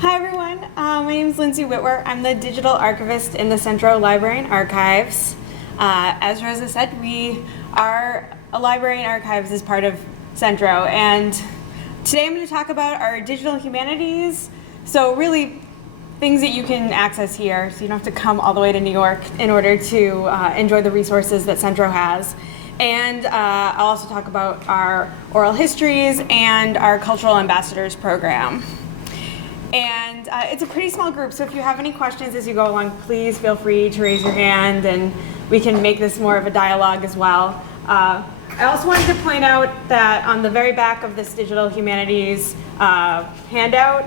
Hi everyone, my name is Lindsay Wittwer. I'm the digital archivist in the Centro Library and Archives. As Rosa said, we are a library and archives as part of Centro, and today I'm going to talk about our digital humanities. So really things that you can access here, so you don't have to come all the way to New York in order to enjoy the resources that Centro has. And I'll also talk about our oral histories and our cultural ambassadors program. And it's a pretty small group, so if you have any questions as you go along, please feel free to raise your hand and we can make this more of a dialogue as well. I also wanted to point out that on the very back of this digital humanities handout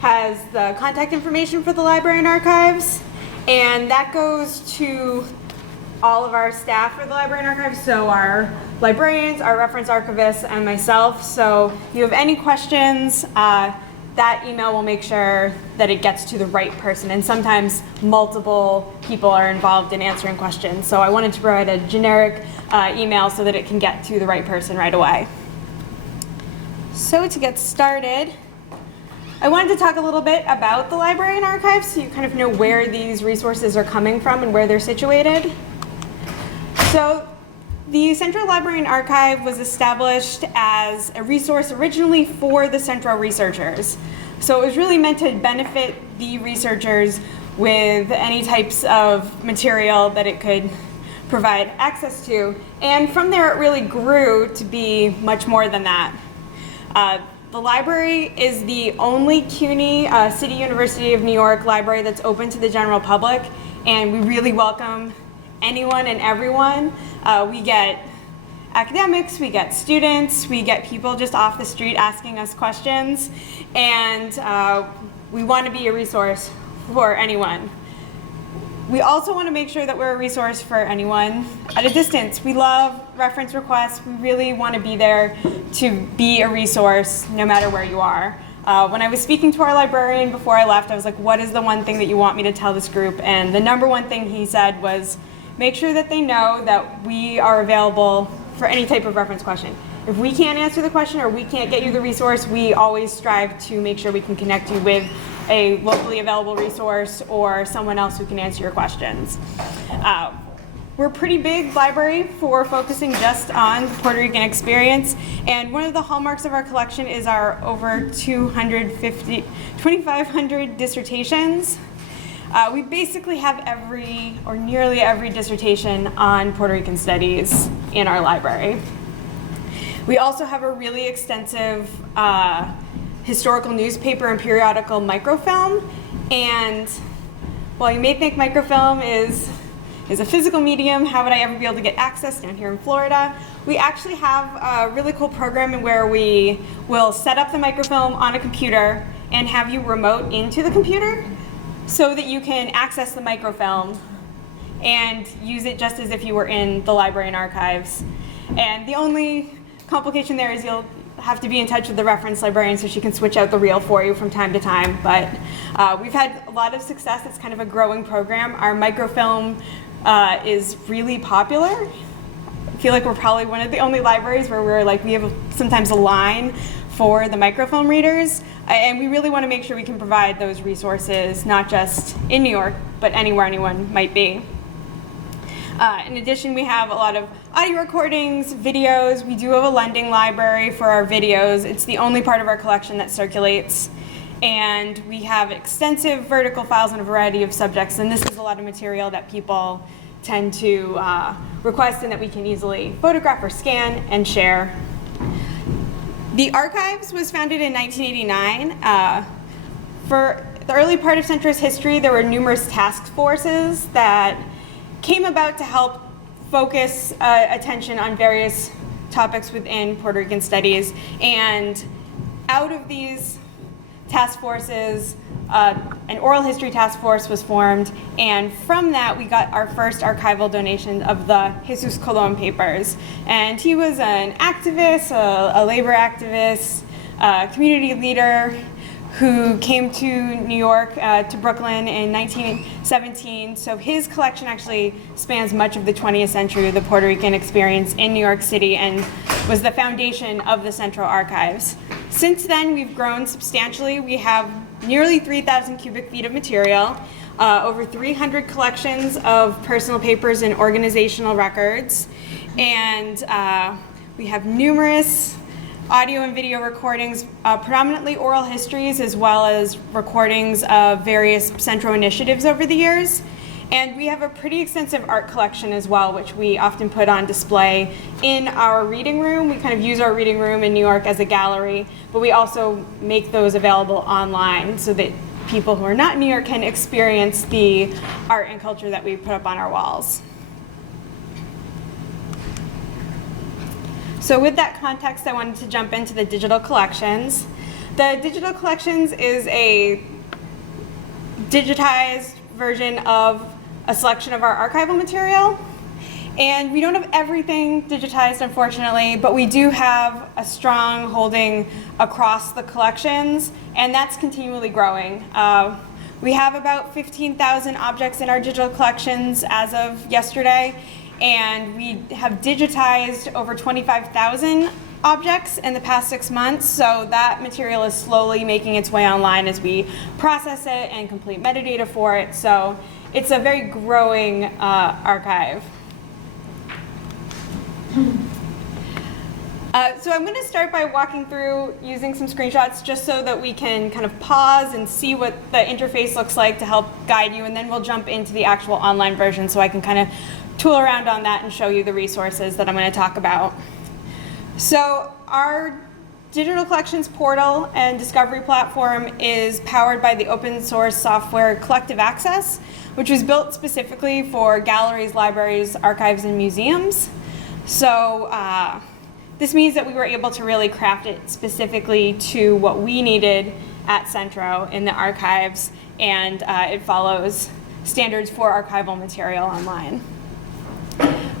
has the contact information for the library and archives, and that goes to all of our staff for the library and archives, so our librarians, our reference archivists, and myself. So if you have any questions, that email will make sure that it gets to the right person, and sometimes multiple people are involved in answering questions. So I wanted to provide a generic email so that it can get to the right person right away. So to get started, I wanted to talk a little bit about the library and archives so you kind of know where these resources are coming from and where they're situated. So the Centro Library and Archive was established as a resource originally for the Centro researchers. So it was really meant to benefit the researchers with any types of material that it could provide access to. And from there it really grew to be much more than that. The library is the only CUNY, City University of New York library that's open to the general public, and we really welcome anyone and everyone. We get academics, we get students, we get people just off the street asking us questions, and we want to be a resource for anyone. We also want to make sure that we're a resource for anyone at a distance. We love reference requests. We really want to be there to be a resource no matter where you are. When I was speaking to our librarian before I left, I was like, what is the one thing that you want me to tell this group? And the number one thing he said was, make sure that they know that we are available for any type of reference question. If we can't answer the question or we can't get you the resource, we always strive to make sure we can connect you with a locally available resource or someone else who can answer your questions. We're a pretty big library for focusing just on the Puerto Rican experience, and one of the hallmarks of our collection is our over 2,500 dissertations. We basically have every, or nearly every, dissertation on Puerto Rican studies in our library. We also have a really extensive historical newspaper and periodical microfilm, and while you may think microfilm is a physical medium, how would I ever be able to get access down here in Florida? We actually have a really cool program where we will set up the microfilm on a computer and have you remote into the computer so that you can access the microfilm and use it just as if you were in the library and archives. And the only complication there is you'll have to be in touch with the reference librarian so she can switch out the reel for you from time to time. But we've had a lot of success. It's kind of a growing program. Our microfilm is really popular. I feel like we're probably one of the only libraries where we have sometimes a line for the microfilm readers, and we really want to make sure we can provide those resources not just in New York, but anywhere anyone might be. In addition, we have a lot of audio recordings, videos. We do have a lending library for our videos. It's the only part of our collection that circulates. And we have extensive vertical files on a variety of subjects, and this is a lot of material that people tend to request and that we can easily photograph or scan and share. The Archives was founded in 1989. For the early part of Centro's history, there were numerous task forces that came about to help focus attention on various topics within Puerto Rican studies. And out of these task forces, an oral history task force was formed, and from that we got our first archival donation of the Jesus Colon papers. And he was an activist, a labor activist, a community leader who came to New York, to Brooklyn in 1917. So his collection actually spans much of the 20th century, the Puerto Rican experience in New York City, and was the foundation of the Centro Archives. Since then, we've grown substantially. We have nearly 3,000 cubic feet of material, over 300 collections of personal papers and organizational records, and we have numerous audio and video recordings, predominantly oral histories, as well as recordings of various Centro initiatives over the years. And we have a pretty extensive art collection as well, which we often put on display in our reading room. We kind of use our reading room in New York as a gallery, but we also make those available online so that people who are not in New York can experience the art and culture that we put up on our walls. So with that context, I wanted to jump into the digital collections. The digital collections is a digitized version of a selection of our archival material. And we don't have everything digitized, unfortunately, but we do have a strong holding across the collections, and that's continually growing. We have about 15,000 objects in our digital collections as of yesterday, and we have digitized over 25,000 objects in the past 6 months, so that material is slowly making its way online as we process it and complete metadata for it. So it's a very growing archive. So I'm going to start by walking through using some screenshots just so that we can kind of pause and see what the interface looks like to help guide you, and then we'll jump into the actual online version so I can kind of tool around on that and show you the resources that I'm going to talk about. So our digital collections portal and discovery platform is powered by the open source software Collective Access, which was built specifically for galleries, libraries, archives, and museums. So this means that we were able to really craft it specifically to what we needed at Centro in the archives, and it follows standards for archival material online.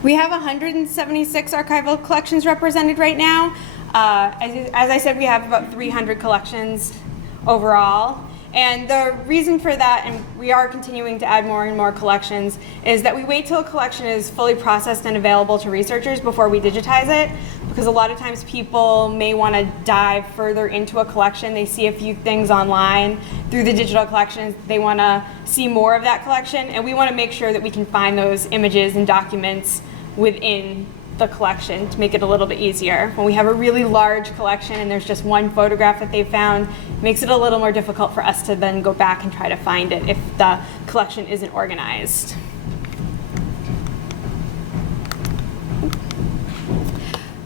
We have 176 archival collections represented right now. As I said, we have about 300 collections overall. And the reason for that, and we are continuing to add more and more collections, is that we wait till a collection is fully processed and available to researchers before we digitize it, because a lot of times people may want to dive further into a collection. They see a few things online through the digital collections. They want to see more of that collection, and we want to make sure that we can find those images and documents within the collection to make it a little bit easier. When we have a really large collection and there's just one photograph that they found, it makes it a little more difficult for us to then go back and try to find it if the collection isn't organized.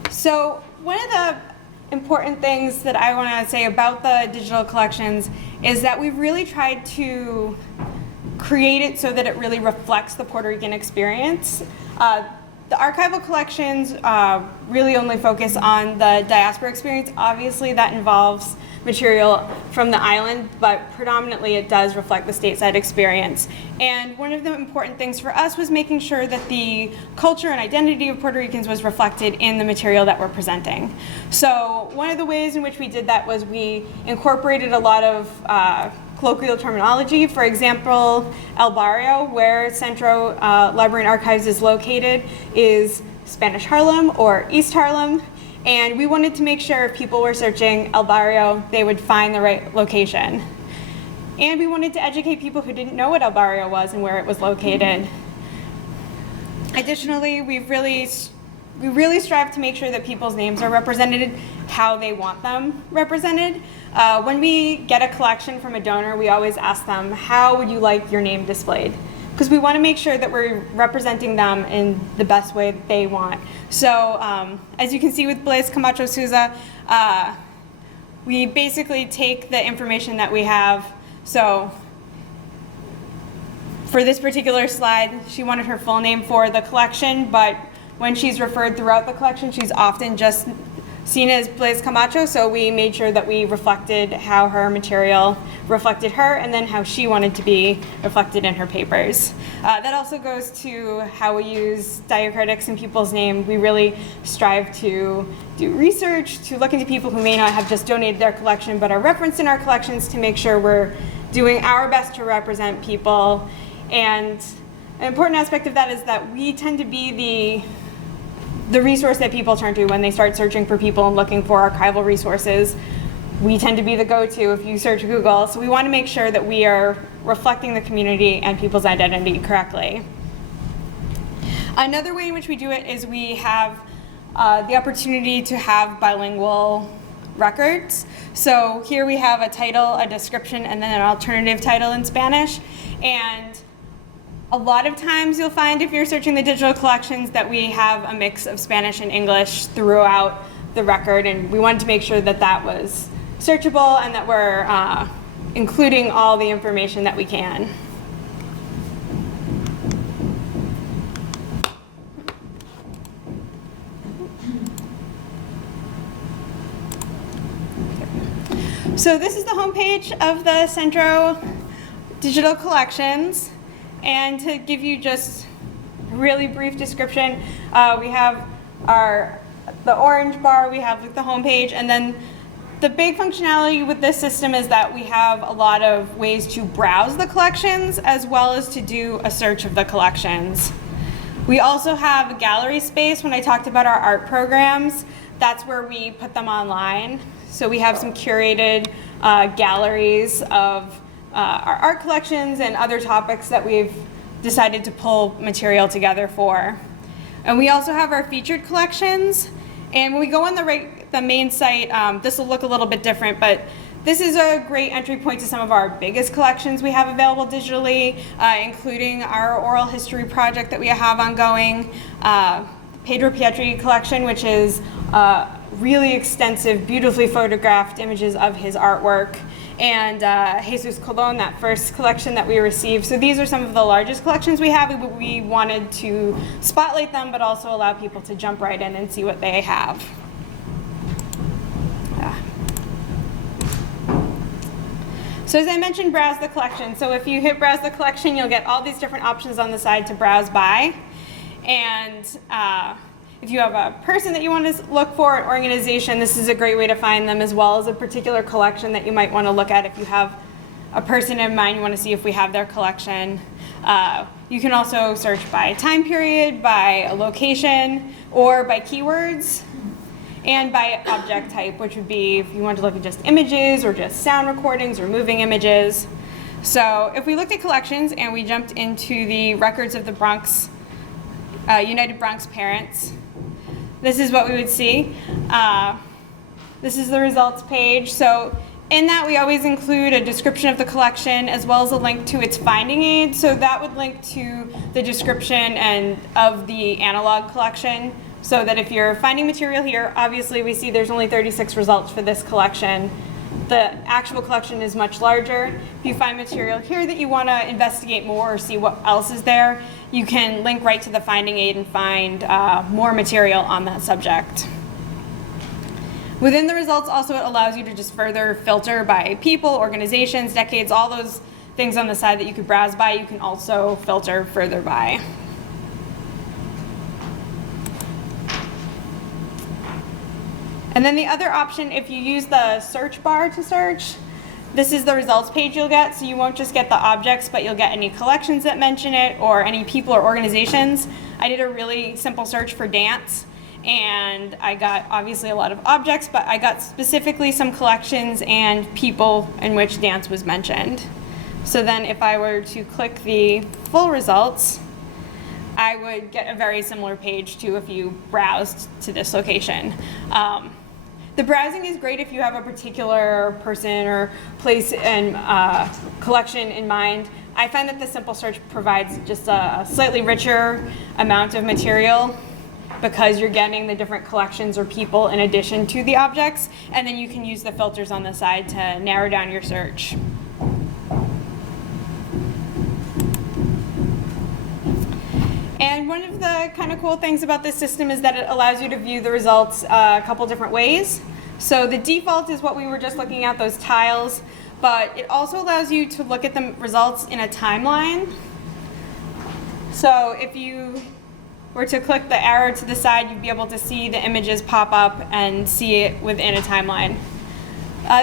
So one of the important things that I want to say about the digital collections is that we've really tried to create it so that it really reflects the Puerto Rican experience. The archival collections really only focus on the diaspora experience. Obviously, that involves material from the island, but predominantly it does reflect the stateside experience. And one of the important things for us was making sure that the culture and identity of Puerto Ricans was reflected in the material that we're presenting. So one of the ways in which we did that was we incorporated a lot of colloquial terminology. For example, El Barrio, where Centro Library and Archives is located, is Spanish Harlem or East Harlem. And we wanted to make sure if people were searching El Barrio, they would find the right location. And we wanted to educate people who didn't know what El Barrio was and where it was located. Additionally, we really strive to make sure that people's names are represented how they want them represented. When we get a collection from a donor, we always ask them, how would you like your name displayed? Because we want to make sure that we're representing them in the best way that they want. So as you can see with Blaise Camacho Souza, we basically take the information that we have. So for this particular slide, she wanted her full name for the collection, but when she's referred throughout the collection, she's often just seen as Blaise Camacho, so we made sure that we reflected how her material reflected her and then how she wanted to be reflected in her papers. That also goes to how we use diacritics in people's name. We really strive to do research, to look into people who may not have just donated their collection but are referenced in our collections to make sure we're doing our best to represent people. And an important aspect of that is that we tend to be the resource that people turn to when they start searching for people and looking for archival resources. we tend to be the go-to if you search Google. So we want to make sure that we are reflecting the community and people's identity correctly. Another way in which we do it is we have the opportunity to have bilingual records. So here we have a title, a description, and then an alternative title in Spanish. And a lot of times you'll find if you're searching the digital collections that we have a mix of Spanish and English throughout the record, and we wanted to make sure that that was searchable and that we're including all the information that we can. So this is the homepage of the Centro digital collections, and to give you just a really brief description, we have the orange bar, we have the homepage, and then the big functionality with this system is that we have a lot of ways to browse the collections as well as to do a search of the collections. We also have a gallery space. When I talked about our art programs, that's where we put them online. So we have some curated galleries of our art collections and other topics that we've decided to pull material together for. And we also have our featured collections. And when we go on the main site, this will look a little bit different, but this is a great entry point to some of our biggest collections we have available digitally, including our oral history project that we have ongoing, Pedro Pietri collection, which is really extensive, beautifully photographed images of his artwork, and Jesus Colon, that first collection that we received. So these are some of the largest collections we have. We wanted to spotlight them, but also allow people to jump right in and see what they have. So as I mentioned, browse the collection. So if you hit browse the collection, you'll get all these different options on the side to browse by. And if you have a person that you want to look for, an organization, this is a great way to find them, as well as a particular collection that you might want to look at if you have a person in mind, you want to see if we have their collection. You can also search by time period, by a location, or by keywords, and by object type, which would be if you want to look at just images or just sound recordings or moving images. So if we looked at collections and we jumped into the records of the Bronx, United Bronx Parents, this is what we would see. This is the results page. So in that, we always include a description of the collection as well as a link to its finding aid. So that would link to the description and of the analog collection, so that if you're finding material here, obviously we see there's only 36 results for this collection. The actual collection is much larger. If you find material here that you want to investigate more or see what else is there, you can link right to the finding aid and find more material on that subject. Within the results also, it allows you to just further filter by people, organizations, decades, all those things on the side that you could browse by, you can also filter further by. And then the other option, if you use the search bar to search, this is the results page you'll get. So you won't just get the objects, but you'll get any collections that mention it or any people or organizations. I did a really simple search for dance, and I got obviously a lot of objects, but I got specifically some collections and people in which dance was mentioned. So then if I were to click the full results, I would get a very similar page to if you browsed to this location. The browsing is great if you have a particular person or place and collection in mind. I find that the simple search provides just a slightly richer amount of material because you're getting the different collections or people in addition to the objects, and then you can use the filters on the side to narrow down your search. And one of the kind of cool things about this system is that it allows you to view the results a couple different ways. So the default is what we were just looking at, those tiles, but it also allows you to look at the results in a timeline. So if you were to click the arrow to the side, you'd be able to see the images pop up and see it within a timeline.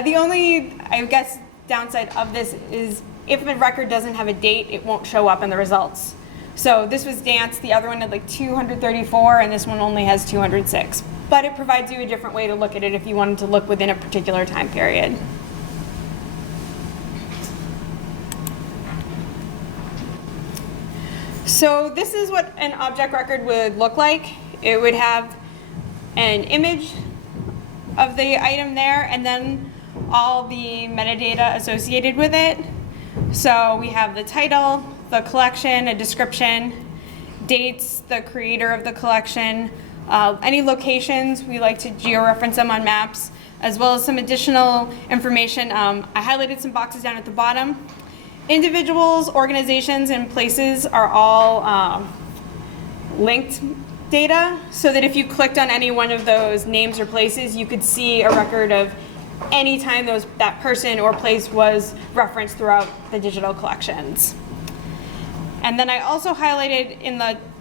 The only, I guess, downside of this is if a record doesn't have a date, it won't show up in the results. So this was dance, the other one had like 234, and this one only has 206. but it provides you a different way to look at it if you wanted to look within a particular time period. So this is what an object record would look like. It would have an image of the item there and then all the metadata associated with it. So we have the title, the collection, a description, dates, the creator of the collection, any locations, we like to georeference them on maps, as well as some additional information. I highlighted some boxes down at the bottom. Individuals, organizations, and places are all linked data, so that if you clicked on any one of those names or places, you could see a record of any time that person or place was referenced throughout the digital collections. And then I also highlighted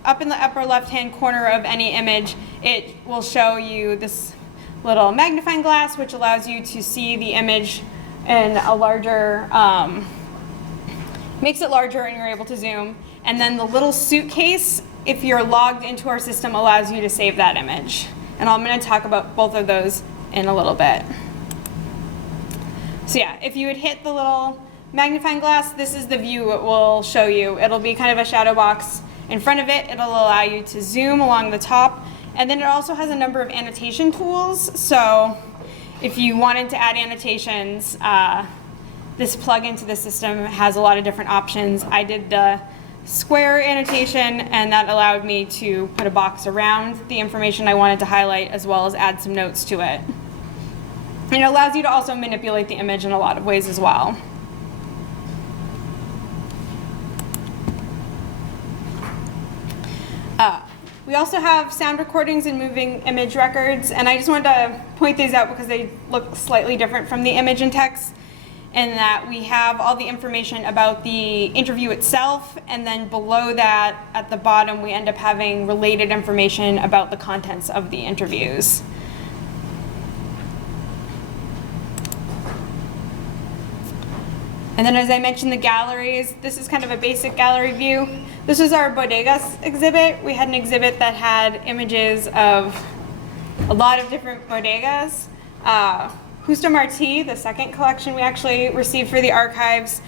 up in the upper left-hand corner of any image, it will show you this little magnifying glass, which allows you to see the image in a larger, makes it larger and you're able to zoom. And then the little suitcase, if you're logged into our system, allows you to save that image. And I'm going to talk about both of those in a little bit. So yeah, if you would hit the little magnifying glass, this is the view it will show you. It'll be kind of a shadow box in front of it. It'll allow you to zoom along the top. And then it also has a number of annotation tools. So if you wanted to add annotations, this plug-in to the system has a lot of different options. I did the square annotation, and that allowed me to put a box around the information I wanted to highlight, as well as add some notes to it. And it allows you to also manipulate the image in a lot of ways as well. We also have sound recordings and moving image records, and I just wanted to point these out because they look slightly different from the image and text, in that we have all the information about the interview itself, and then below that, at the bottom, we end up having related information about the contents of the interviews. And then, as I mentioned, the galleries, this is kind of a basic gallery view. This was our bodegas exhibit. We had an exhibit that had images of a lot of different bodegas. Justo Marti, the second collection we actually received for the archives,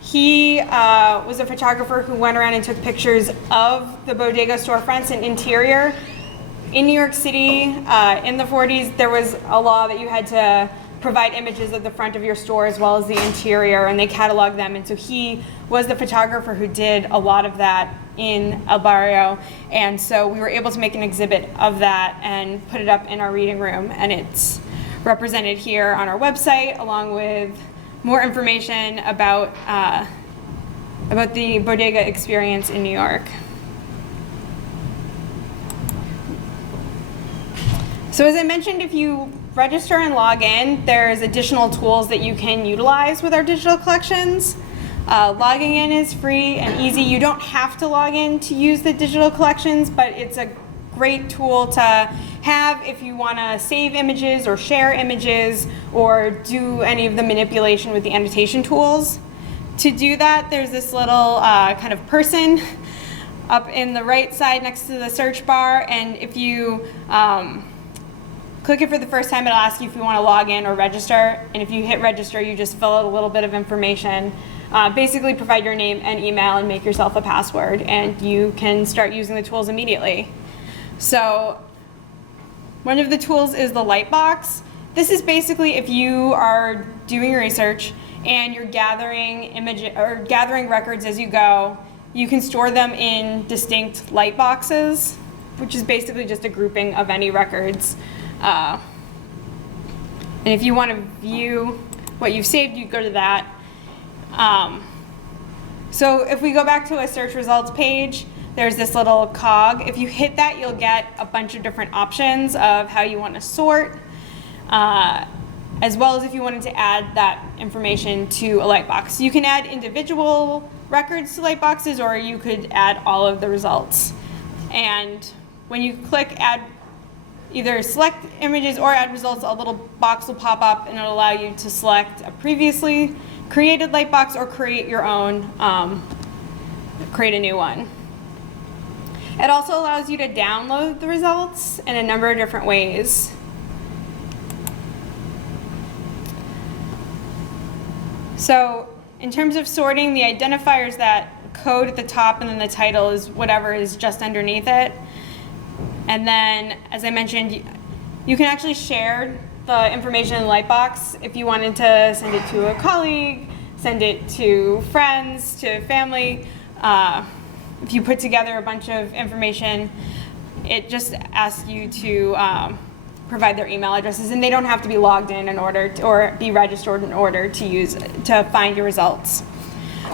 he was a photographer who went around and took pictures of the bodega storefronts and interior. In New York City, in the 40s, there was a law that you had to provide images of the front of your store as well as the interior, and they cataloged them. And so he was the photographer who did a lot of that in El Barrio. And so we were able to make an exhibit of that and put it up in our reading room. And it's represented here on our website, along with more information about the bodega experience in New York. So as I mentioned, if you register and log in, there's additional tools that you can utilize with our digital collections. Logging in is free and easy. You don't have to log in to use the digital collections, but it's a great tool to have if you want to save images or share images or do any of the manipulation with the annotation tools. To do that, there's this little kind of person up in the right side next to the search bar, and if you click it for the first time, it'll ask you if you want to log in or register, and if you hit register, you just fill out a little bit of information. Basically provide your name and email and make yourself a password, and you can start using the tools immediately. So one of the tools is the Lightbox. This is basically if you are doing research and you're gathering gathering records as you go, you can store them in distinct Lightboxes, which is basically just a grouping of any records. And if you want to view what you've saved, you go to that. So if we go back to a search results page, there's this little cog. If you hit that, you'll get a bunch of different options of how you want to sort, as well as if you wanted to add that information to a Lightbox. You can add individual records to Lightboxes, or you could add all of the results. And when you click add, either select images or add results, a little box will pop up and it'll allow you to select a previously created Lightbox or create your own, create a new one. It also allows you to download the results in a number of different ways. So in terms of sorting, the identifier is that code at the top, and then the title is whatever is just underneath it. And then, as I mentioned, you can actually share the information in Lightbox if you wanted to send it to a colleague, send it to friends, to family. If you put together a bunch of information, it just asks you to provide their email addresses, and they don't have to be logged in order to, or be registered in order to find your results.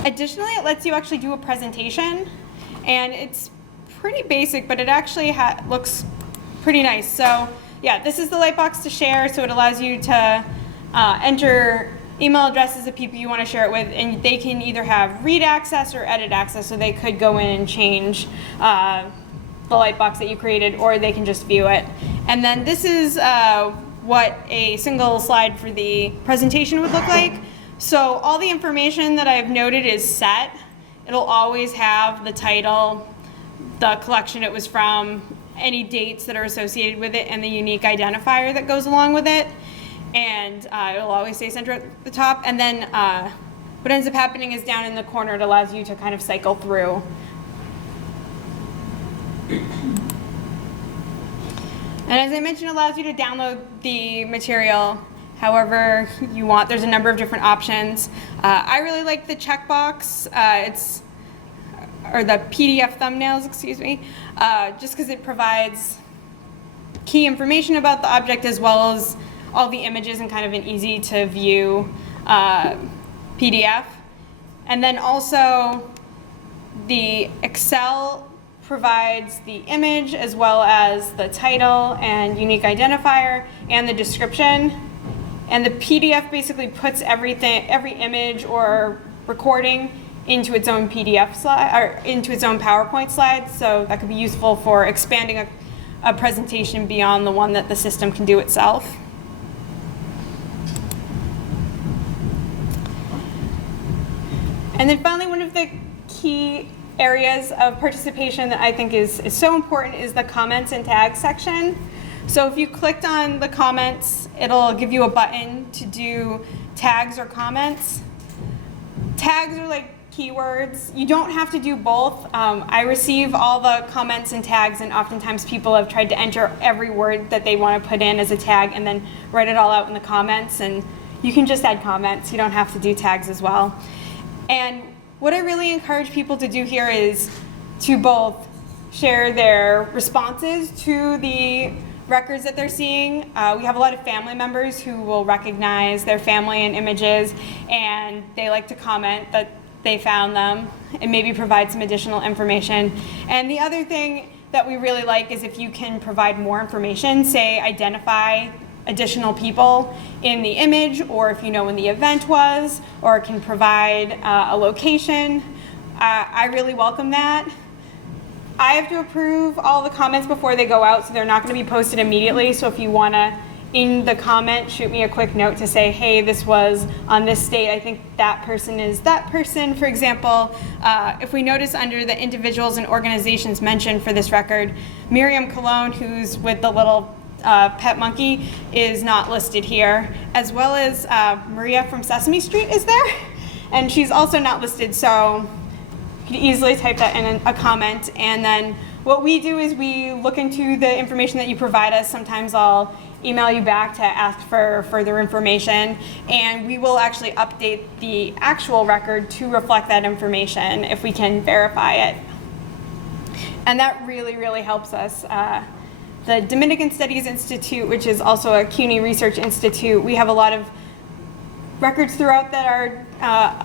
Additionally, it lets you actually do a presentation, and it's pretty basic, but it actually looks pretty nice. So yeah, this is the Lightbox to share, so it allows you to enter email addresses of people you want to share it with, and they can either have read access or edit access, so they could go in and change the Lightbox that you created, or they can just view it. And then this is what a single slide for the presentation would look like. So all the information that I've noted is set. It'll always have the title, the collection it was from, any dates that are associated with it, and the unique identifier that goes along with it. And it'll always say Centro at the top. And then what ends up happening is down in the corner, it allows you to kind of cycle through. And as I mentioned, it allows you to download the material however you want. There's a number of different options. I really like the checkbox. Or the PDF thumbnails, excuse me, just because it provides key information about the object as well as all the images in kind of an easy to view PDF. And then also the Excel provides the image as well as the title and unique identifier and the description. And the PDF basically puts everything, every image or recording into its own PDF slide, or into its own PowerPoint slide, so that could be useful for expanding a presentation beyond the one that the system can do itself. And then finally, one of the key areas of participation that I think is so important is the comments and tags section. So if you clicked on the comments, it'll give you a button to do tags or comments. Tags are like keywords. You don't have to do both. I receive all the comments and tags, and oftentimes people have tried to enter every word that they want to put in as a tag and then write it all out in the comments, and you can just add comments. You don't have to do tags as well. And what I really encourage people to do here is to both share their responses to the records that they're seeing. We have a lot of family members who will recognize their family in images, and they like to comment that they found them and maybe provide some additional information. And the other thing that we really like is if you can provide more information, say identify additional people in the image, or if you know when the event was, or can provide a location. I really welcome that. I have to approve all the comments before they go out, so they're not going to be posted immediately. So if you want to, in the comment, shoot me a quick note to say, hey, this was on this date. I think that person is that person. For example, if we notice under the individuals and organizations mentioned for this record, Miriam Cologne, who's with the little pet monkey, is not listed here, as well as Maria from Sesame Street is there, and she's also not listed, so you can easily type that in a comment. And then what we do is we look into the information that you provide us. Sometimes I'll email you back to ask for further information, and we will actually update the actual record to reflect that information if we can verify it. And that really, really helps us. The Dominican Studies Institute, which is also a CUNY research institute, we have a lot of records throughout that are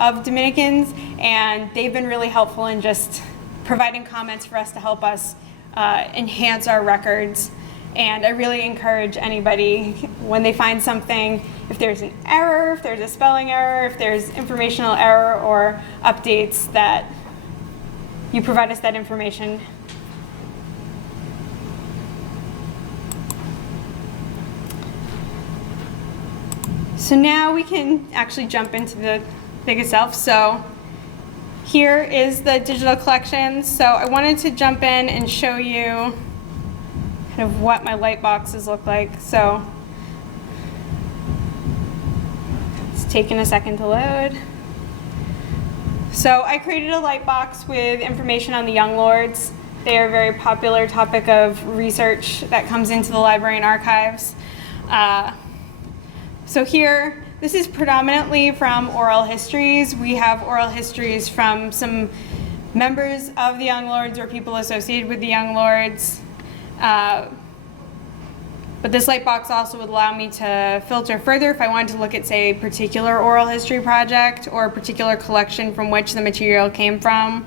of Dominicans, and they've been really helpful in just providing comments for us to help us enhance our records. And I really encourage anybody, when they find something, if there's an error, if there's a spelling error, if there's informational error or updates, that you provide us that information. So now we can actually jump into the thing itself. So here is the digital collection. So I wanted to jump in and show you kind of what my light boxes look like. So it's taking a second to load. So I created a light box with information on the Young Lords. They are a very popular topic of research that comes into the library and archives. So here, this is predominantly from oral histories. We have oral histories from some members of the Young Lords or people associated with the Young Lords. But this light box also would allow me to filter further if I wanted to look at, say, a particular oral history project or a particular collection from which the material came from.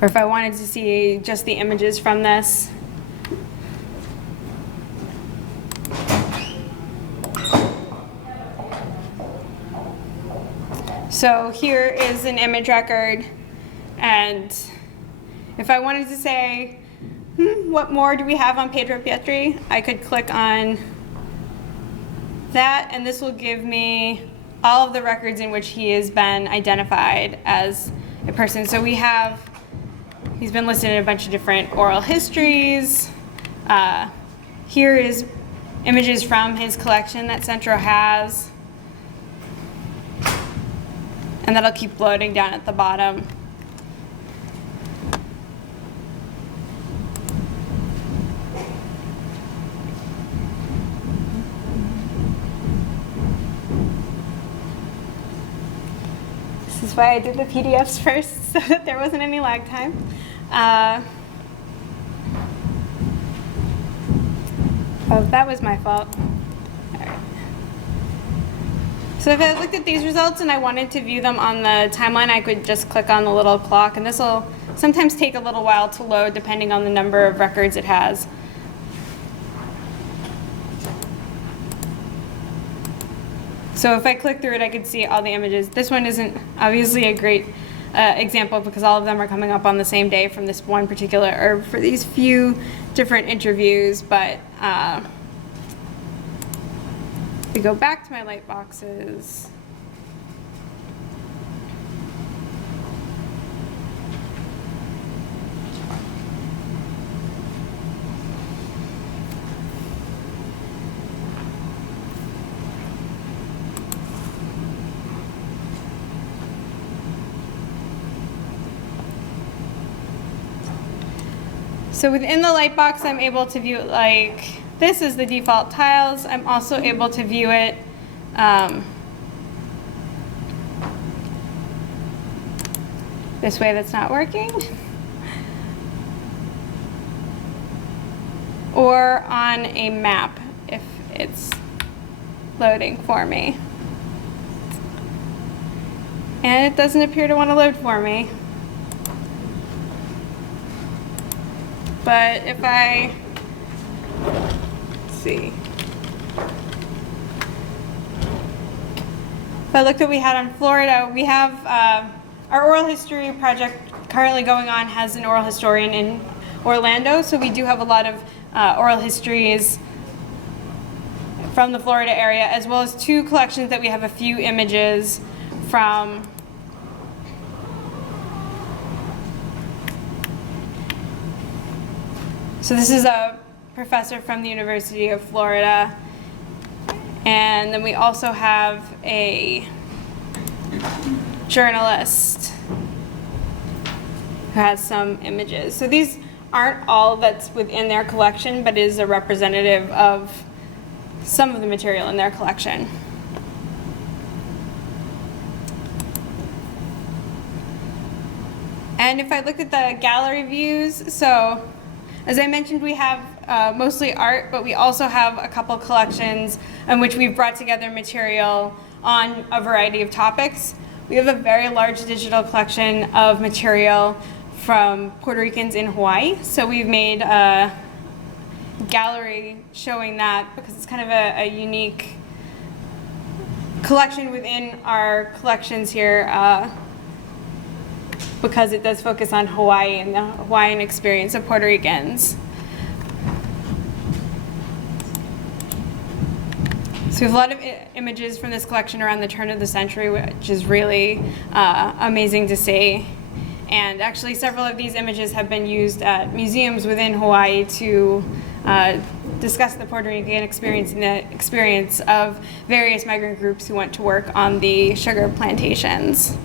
Or if I wanted to see just the images from this. So here is an image record, and if I wanted to say, what more do we have on Pedro Pietri, I could click on that, and this will give me all of the records in which he has been identified as a person. So we have, he's been listed in a bunch of different oral histories. Here is images from his collection that Centro has. And that'll keep loading down at the bottom. This is why I did the PDFs first, so that there wasn't any lag time. Oh, that was my fault. All right. So if I looked at these results and I wanted to view them on the timeline, I could just click on the little clock, and this will sometimes take a little while to load depending on the number of records it has. So if I click through it, I could see all the images. This one isn't obviously a great example because all of them are coming up on the same day from this one particular, or for these few different interviews, but we go back to my light boxes. So within the light box, I'm able to view it like this is the default tiles. I'm also able to view it this way. That's not working. Or on a map if it's loading for me. And it doesn't appear to want to load for me. But if I, let's see. If I looked at what we had on Florida, we have our oral history project currently going on has an oral historian in Orlando, so we do have a lot of oral histories from the Florida area, as well as two collections that we have a few images from. So this is a professor from the University of Florida. And then we also have a journalist who has some images. So these aren't all that's within their collection, but is a representative of some of the material in their collection. And if I look at the gallery views, so as I mentioned, we have mostly art, but we also have a couple collections in which we've brought together material on a variety of topics. We have a very large digital collection of material from Puerto Ricans in Hawaii. So we've made a gallery showing that because it's kind of a unique collection within our collections here because it does focus on Hawaii and the Hawaiian experience of Puerto Ricans. So we have a lot of images from this collection around the turn of the century, which is really amazing to see. And actually several of these images have been used at museums within Hawaii to discuss the Puerto Rican experience and the experience of various migrant groups who went to work on the sugar plantations.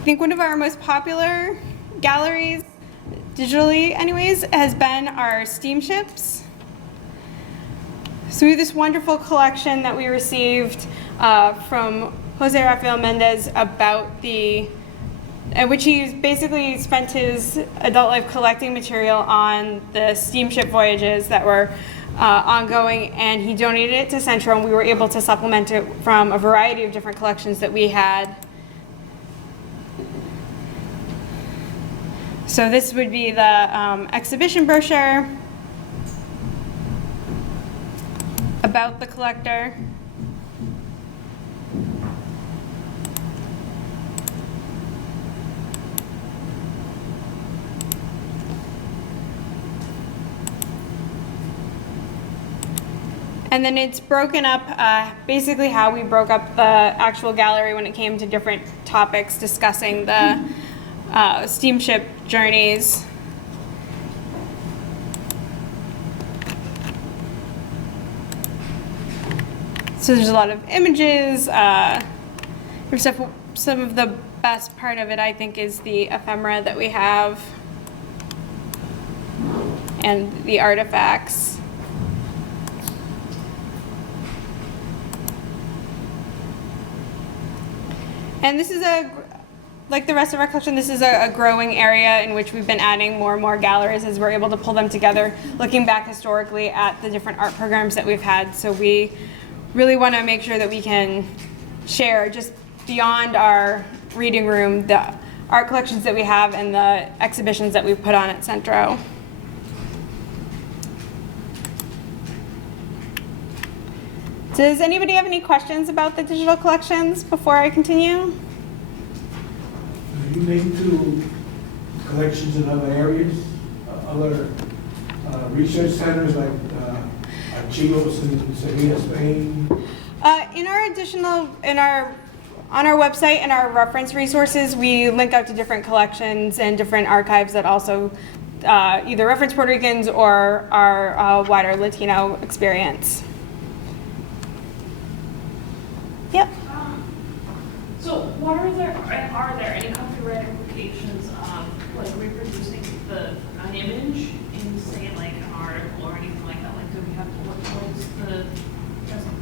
I think one of our most popular galleries, digitally anyways, has been our steamships. So we have this wonderful collection that we received from Jose Rafael Mendez about which he basically spent his adult life collecting material on the steamship voyages that were ongoing, and he donated it to Centro, and we were able to supplement it from a variety of different collections that we had. So this would be the exhibition brochure about the collector. And then it's broken up, basically how we broke up the actual gallery when it came to different topics discussing the steamship journeys. So there's a lot of images. Some of the best part of it, I think, is the ephemera that we have and the artifacts. And this is like the rest of our collection, this is a growing area in which we've been adding more and more galleries as we're able to pull them together, looking back historically at the different art programs that we've had. So we really want to make sure that we can share just beyond our reading room the art collections that we have and the exhibitions that we've put on at Centro. Does anybody have any questions about the digital collections before I continue? Are you linked to collections in other areas, other research centers like Archivos in Sevilla, Spain? On our website and our reference resources, we link out to different collections and different archives that also either reference Puerto Ricans or our wider Latino experience. Yep. So are there any copyright implications of like reproducing an image in, say, like an article or anything like that? Like, do we have to work towards the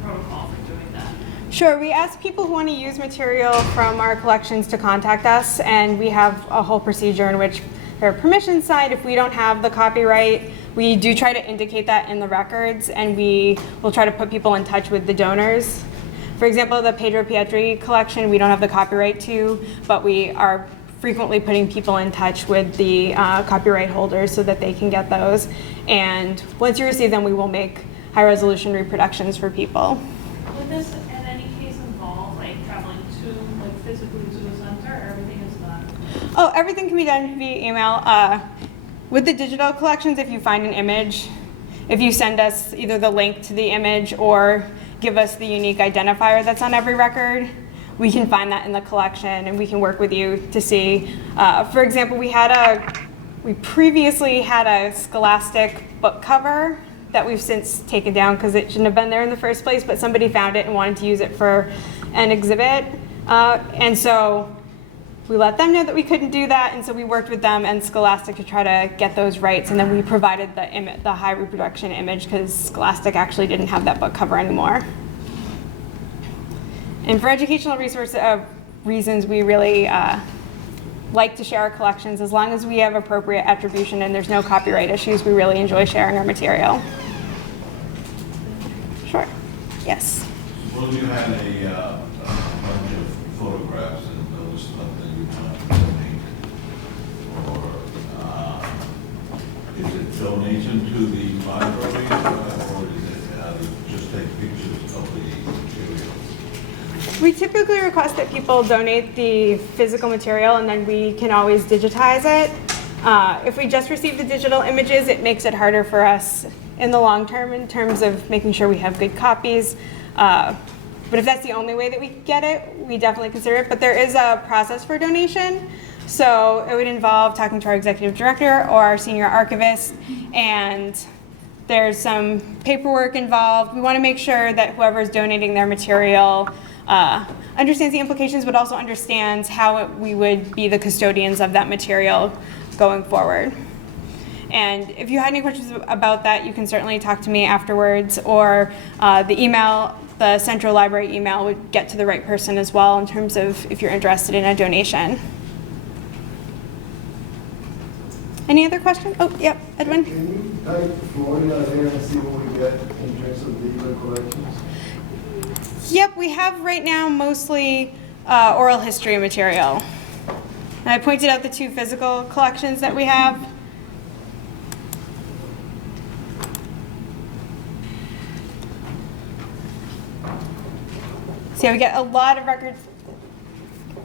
protocol for doing that? Sure, we ask people who want to use material from our collections to contact us, and we have a whole procedure in which there are permissions signed. If we don't have the copyright, we do try to indicate that in the records, and we will try to put people in touch with the donors. For example, the Pedro Pietri collection, we don't have the copyright to, but we are frequently putting people in touch with the copyright holders so that they can get those. And once you receive them, we will make high-resolution reproductions for people. Would this, in any case, involve like traveling physically to the center, or everything is done? Oh, everything can be done via email. With the digital collections, if you find an image, if you send us either the link to the image or give us the unique identifier that's on every record, we can find that in the collection and we can work with you to see. For example, we previously had a Scholastic book cover that we've since taken down because it shouldn't have been there in the first place, but somebody found it and wanted to use it for an exhibit. And so we let them know that we couldn't do that, and so we worked with them and Scholastic to try to get those rights, and then we provided the high reproduction image because Scholastic actually didn't have that book cover anymore. And for educational reasons, we really like to share our collections. As long as we have appropriate attribution and there's no copyright issues, we really enjoy sharing our material. Sure. Yes. Suppose you had a bunch of photographs and there was stuff that you wanted to donate, or is it donation to the library, or is it just take pictures of the material? We typically request that people donate the physical material, and then we can always digitize it. If we just receive the digital images, it makes it harder for us in the long term in terms of making sure we have good copies. But if that's the only way that we get it, we definitely consider it. But there is a process for donation. So it would involve talking to our executive director or our senior archivist, and there's some paperwork involved. We want to make sure that whoever is donating their material understands the implications, but also understands how we would be the custodians of that material going forward. And if you had any questions about that, you can certainly talk to me afterwards, or the Central Library email would get to the right person as well in terms of if you're interested in a donation. Any other questions? Oh, yep, Edwin. Can you type Florida there and see what we get in terms of legal collections? Yep, we have right now mostly oral history material. And I pointed out the 2 physical collections that we have. So we get a lot of records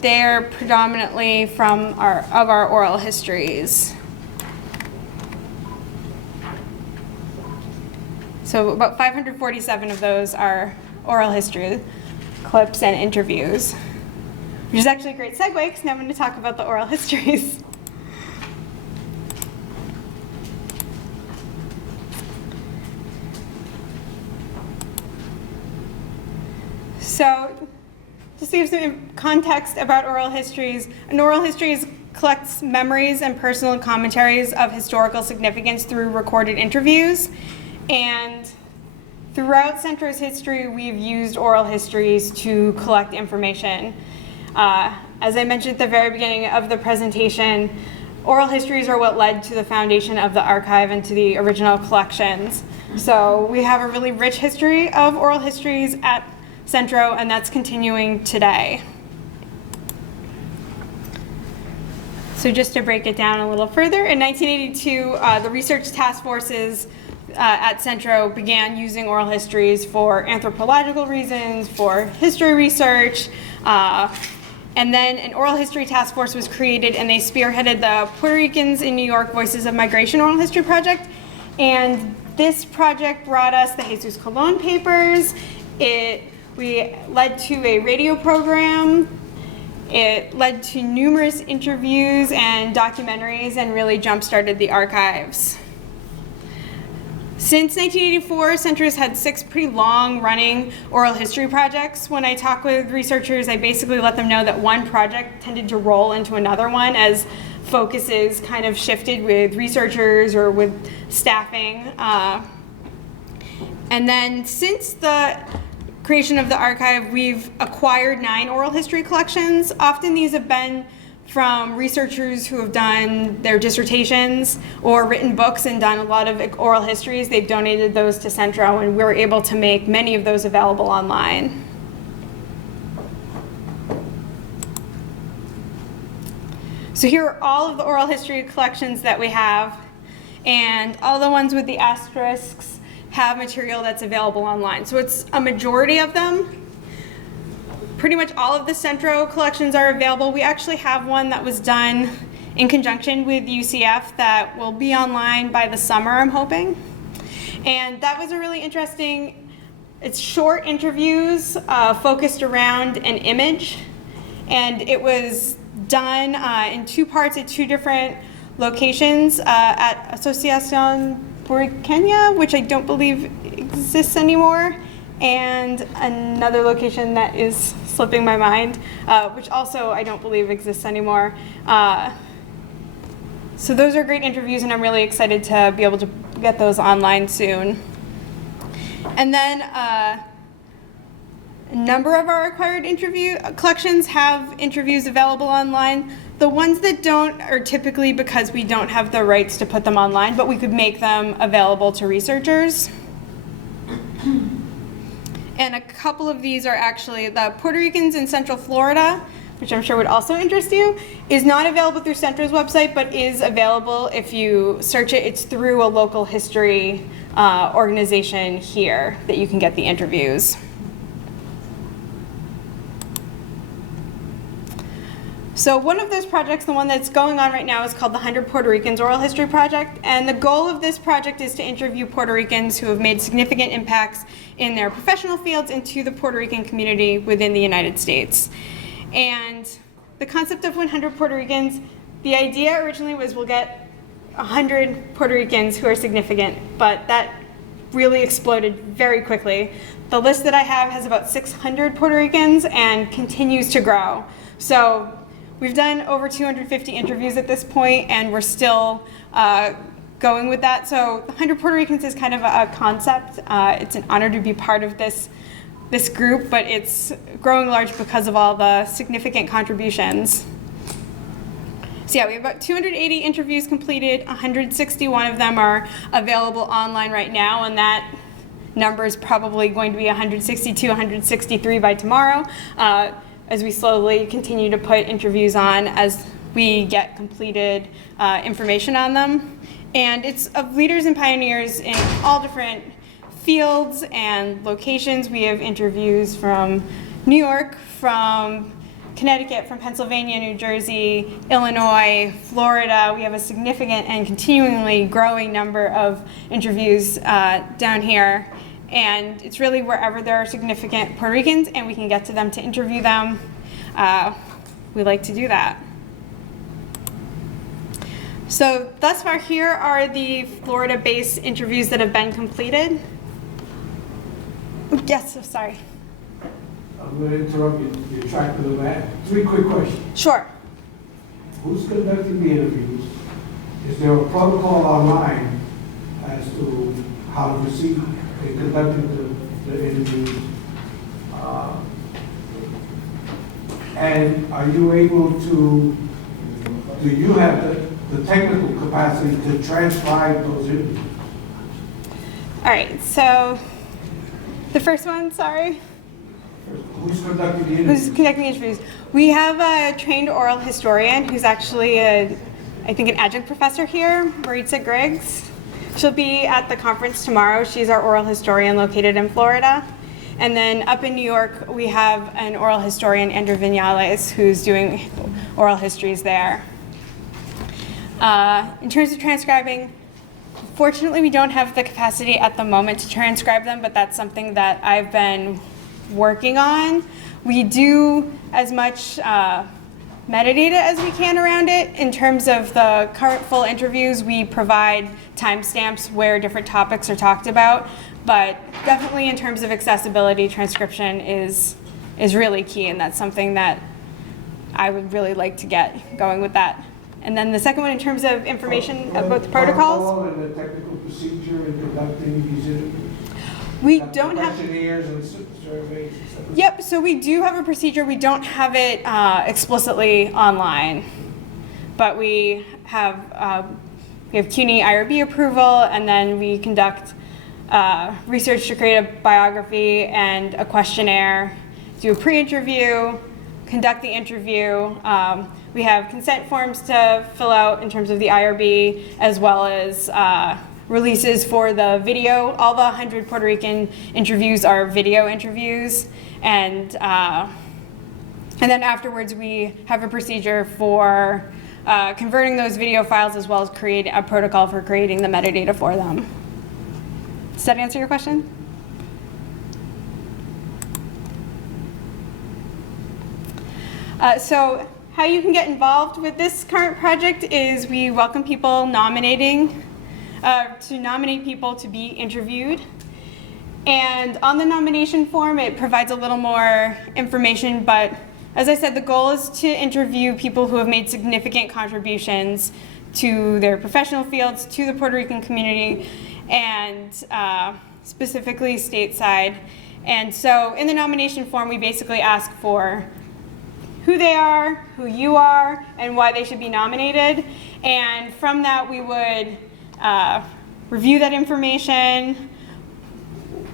there, predominantly from our oral histories. So about 547 of those are oral history clips and interviews, which is actually a great segue because now I'm going to talk about the oral histories. So, just to give some context about oral histories, an oral histories collects memories and personal commentaries of historical significance through recorded interviews. And throughout Centro's history, we've used oral histories to collect information. As I mentioned at the very beginning of the presentation, oral histories are what led to the foundation of the archive and to the original collections. So we have a really rich history of oral histories at Centro, and that's continuing today. So just to break it down a little further, in 1982, the research task forces at Centro began using oral histories for anthropological reasons, for history research, and then an oral history task force was created, and they spearheaded the Puerto Ricans in New York Voices of Migration Oral History Project. And this project brought us the Jesus Colon papers. We led to a radio program. It led to numerous interviews and documentaries and really jump-started the archives. Since 1984, Centro's had 6 pretty long-running oral history projects. When I talk with researchers, I basically let them know that one project tended to roll into another one as focuses kind of shifted with researchers or with staffing. And then since the creation of the archive, we've acquired 9 oral history collections. Often these have been from researchers who have done their dissertations or written books and done a lot of oral histories. They've donated those to Centro, and we're able to make many of those available online. So here are all of the oral history collections that we have, and all the ones with the asterisks have material that's available online. So it's a majority of them. Pretty much all of the Centro collections are available. We actually have one that was done in conjunction with UCF that will be online by the summer, I'm hoping. And that was a really interesting, it's short interviews focused around an image. And it was done in 2 parts at 2 different locations at Asociación Puertorriqueña, which I don't believe exists anymore, and another location that is slipping my mind, which also I don't believe exists anymore. So those are great interviews, and I'm really excited to be able to get those online soon. And then a number of our acquired interview collections have interviews available online. The ones that don't are typically because we don't have the rights to put them online, but we could make them available to researchers. And a couple of these are actually the Puerto Ricans in Central Florida, which I'm sure would also interest you, is not available through Centro's website, but is available if you search it. It's through a local history organization here that you can get the interviews. So one of those projects, the one that's going on right now, is called the 100 Puerto Ricans Oral History Project. And the goal of this project is to interview Puerto Ricans who have made significant impacts in their professional fields into the Puerto Rican community within the United States. And the concept of 100 Puerto Ricans, the idea originally was we'll get 100 Puerto Ricans who are significant, but that really exploded very quickly. The list that I have has about 600 Puerto Ricans and continues to grow. So we've done over 250 interviews at this point, and we're still going with that. So 100 Puerto Ricans is kind of a concept. It's an honor to be part of this group, but it's growing large because of all the significant contributions. So yeah, we have about 280 interviews completed. 161 of them are available online right now, and that number is probably going to be 162, 163 by tomorrow, as we slowly continue to put interviews on as we get completed information on them. And it's of leaders and pioneers in all different fields and locations. We have interviews from New York, from Connecticut, from Pennsylvania, New Jersey, Illinois, Florida. We have a significant and continually growing number of interviews down here. And it's really wherever there are significant Puerto Ricans and we can get to them to interview them, we like to do that. So thus far, here are the Florida-based interviews that have been completed. Yes, so sorry. I'm going to interrupt you. You're track to the back. 3 quick questions. Sure. Who's conducting the interviews? Is there a protocol online as to how to proceed in conducting the interviews? And are you able to, do you have the technical capacity to transcribe those interviews? All right, so the first one, sorry. Who's conducting the interviews? Who's conducting the interviews? We have a trained oral historian who's actually, I think, an adjunct professor here, Maritza Griggs. She'll be at the conference tomorrow. She's our oral historian located in Florida. And then up in New York, we have an oral historian, Andrew Viñales, who's doing oral histories there. In terms of transcribing, fortunately, we don't have the capacity at the moment to transcribe them, but that's something that I've been working on. We do as much metadata as we can around it. In terms of the current full interviews, we provide timestamps where different topics are talked about, but definitely in terms of accessibility, transcription is really key, and that's something that I would really like to get going with that. And then the second one, in terms of information about the protocols. Protocol and the technical procedure in conducting these interviews? We don't have. Questionnaires and surveys and stuff. Yep, so we do have a procedure. We don't have it explicitly online, but we have CUNY IRB approval, and then we conduct research to create a biography and a questionnaire, do a pre-interview, conduct the interview. We have consent forms to fill out in terms of the IRB, as well as releases for the video. All the 100 Puerto Rican interviews are video interviews, and then afterwards we have a procedure for converting those video files, as well as create a protocol for creating the metadata for them. Does that answer your question? So how you can get involved with this current project is we welcome people nominating to nominate people to be interviewed. And on the nomination form, it provides a little more information, but as I said, the goal is to interview people who have made significant contributions to their professional fields, to the Puerto Rican community, and specifically stateside. And so in the nomination form, we basically ask for who they are, who you are, and why they should be nominated. And from that, we would review that information.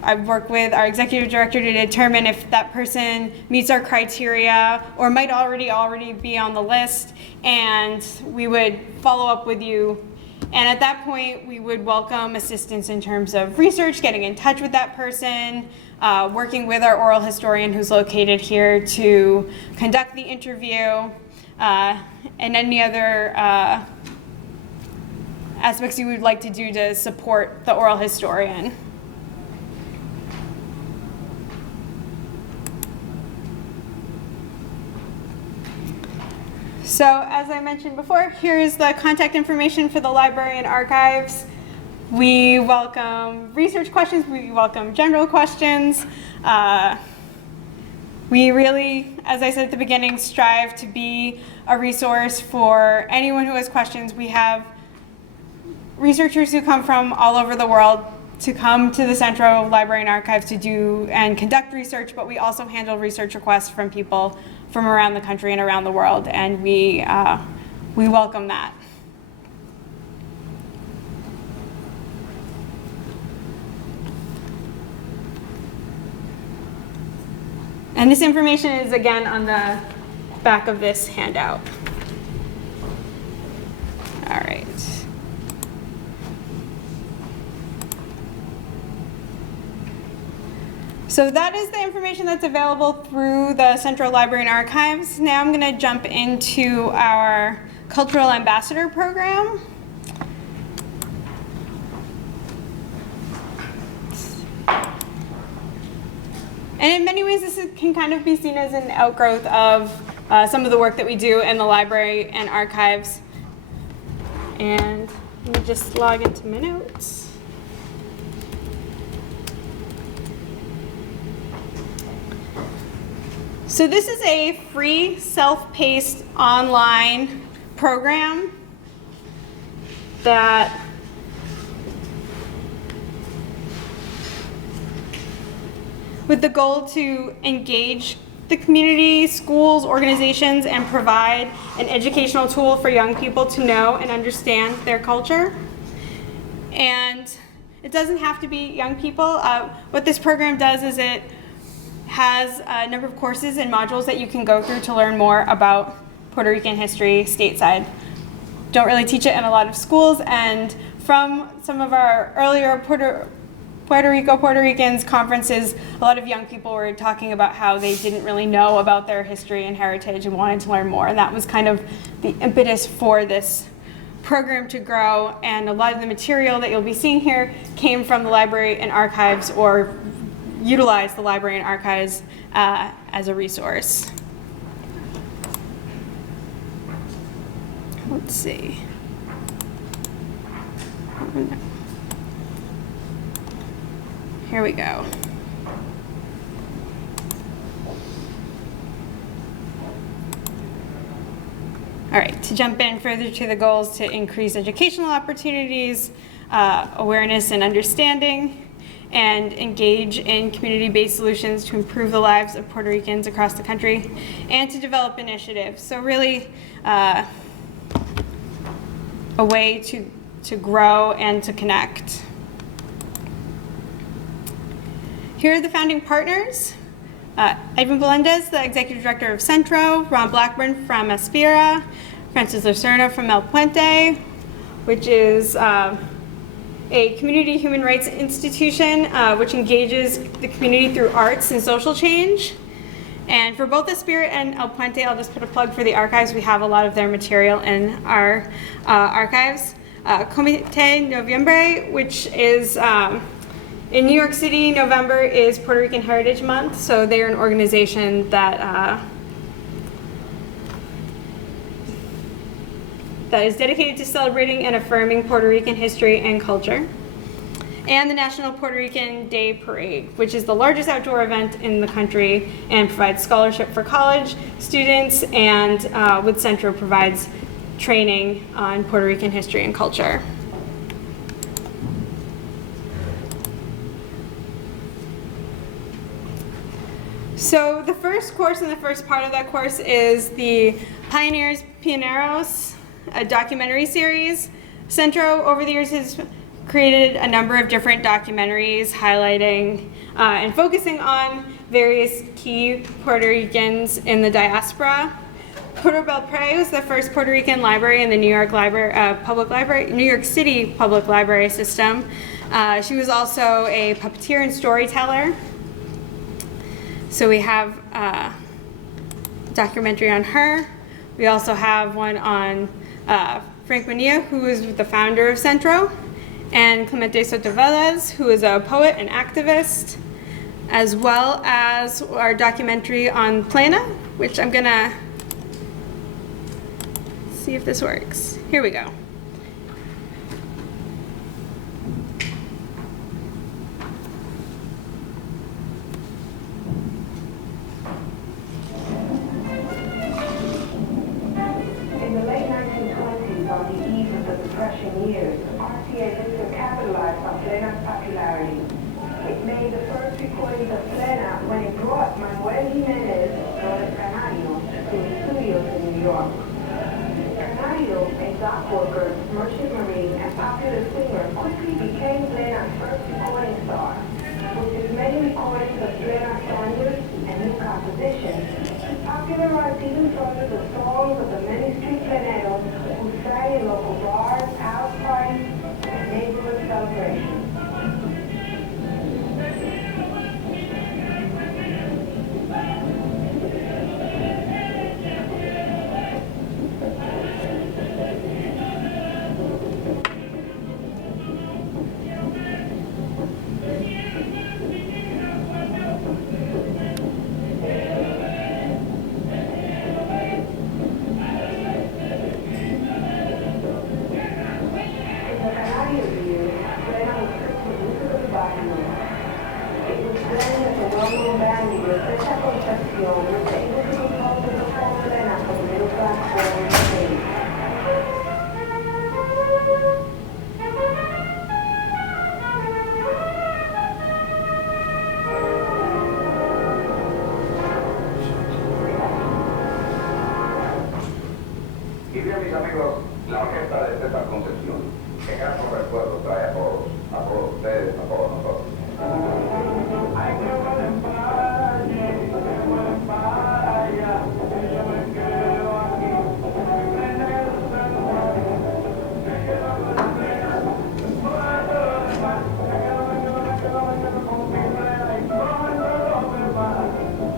I work with our executive director to determine if that person meets our criteria or might already be on the list, and we would follow up with you. And at that point, we would welcome assistance in terms of research, getting in touch with that person, working with our oral historian who's located here to conduct the interview. and any other aspects you would like to do to support the oral historian. So as I mentioned before, here's the contact information for the library and archives. We welcome research questions, we welcome general questions. We really, as I said at the beginning, strive to be a resource for anyone who has questions. We have researchers who come from all over the world to come to the Centro Library and Archives to do and conduct research, but we also handle research requests from people from around the country and around the world, and we welcome that. And this information is again on the back of this handout. All right. So that is the information that's available through the Central Library and Archives. Now I'm going to jump into our Cultural Ambassador Program. And in many ways, this can kind of be seen as an outgrowth of some of the work that we do in the library and archives. And let me just log into my notes. So this is a free, self-paced online program that with the goal to engage the community, schools, organizations, and provide an educational tool for young people to know and understand their culture. And it doesn't have to be young people. What this program does is it has a number of courses and modules that you can go through to learn more about Puerto Rican history stateside. Don't really teach it in a lot of schools, and from some of our earlier Puerto Rico, Puerto Ricans conferences, a lot of young people were talking about how they didn't really know about their history and heritage and wanted to learn more, and that was kind of the impetus for this program to grow. And a lot of the material that you'll be seeing here came from the library and archives, or utilize the library and archives as a resource. Let's see. Here we go. All right, to jump in further to the goals to increase educational opportunities, awareness and understanding, and engage in community-based solutions to improve the lives of Puerto Ricans across the country, and to develop initiatives. So really a way to grow and to connect. Here are the founding partners. Edwin Melendez, the Executive Director of Centro, Ron Blackburn from Aspira, Francis Lucerna from El Puente, which is a community human rights institution which engages the community through arts and social change. And for both Aspira and El Puente, I'll just put a plug for the archives. We have a lot of their material in our archives. Comité Noviembre, which is in New York City, November is Puerto Rican Heritage Month, so they're an organization that that is dedicated to celebrating and affirming Puerto Rican history and culture. And the National Puerto Rican Day Parade, which is the largest outdoor event in the country and provides scholarship for college students, and with Centro provides training on Puerto Rican history and culture. So the first course and the first part of that course is the Pioneers Pioneros, a documentary series. Centro over the years has created a number of different documentaries highlighting and focusing on various key Puerto Ricans in the diaspora. Puerto Belpré was the first Puerto Rican library in the New York New York City public library system. She was also a puppeteer and storyteller. So we have a documentary on her. We also have one on Frank Manilla, who is the founder of Centro, and Clemente Sotovelas, who is a poet and activist, as well as our documentary on Plana, which I'm gonna see if this works. Here we go. In the late 1920s, on the eve of the Depression years, RCA Victor capitalized on Plena's popularity. It made the first recordings of Plena when it brought Manuel Jimenez, known as Canario, to the studios in New York. Canario, a dock worker, merchant marine, and popular singer, quickly became Plena's first recording star. With his many recordings of Plena standards and new compositions, he popularized even further the songs of the many street pleneros who sang in local bars, house parties, and neighborhood celebrations. Y bien, mis amigos, la orquesta de César Concepción, que gratos recuerdos trae a todos ustedes, a todos nosotros. Ay, qué buena España, qué buena España, yo me quedo aquí, en el santuario, me quedo con la plena, cuando me va, me quedo con mi plena, y cuando me va, me quedo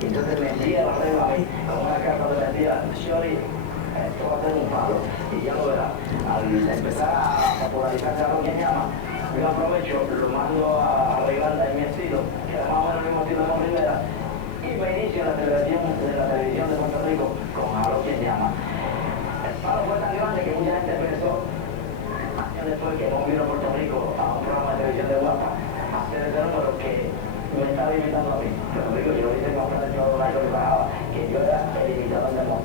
Entonces me envía la regla a mí, a una carta de la tía Shirley, esto va a ser un palo, y ya lo verá. Al empezar a polarizarse a lo que llama, yo aprovecho, lo mando a arreglarla en mi estilo, que es más o menos el mismo estilo de Mon Rivera, y me inicio en la televisión de Puerto Rico con a lo que llama. El palo fue tan grande que mucha gente pensó, años después que no vino a Puerto Rico a un programa de televisión de Guapa, a hacer ese número que me estaba imitando a mí. Pero digo, yo lo hice con una yo que bajaba, que yo era el imitador de Mon.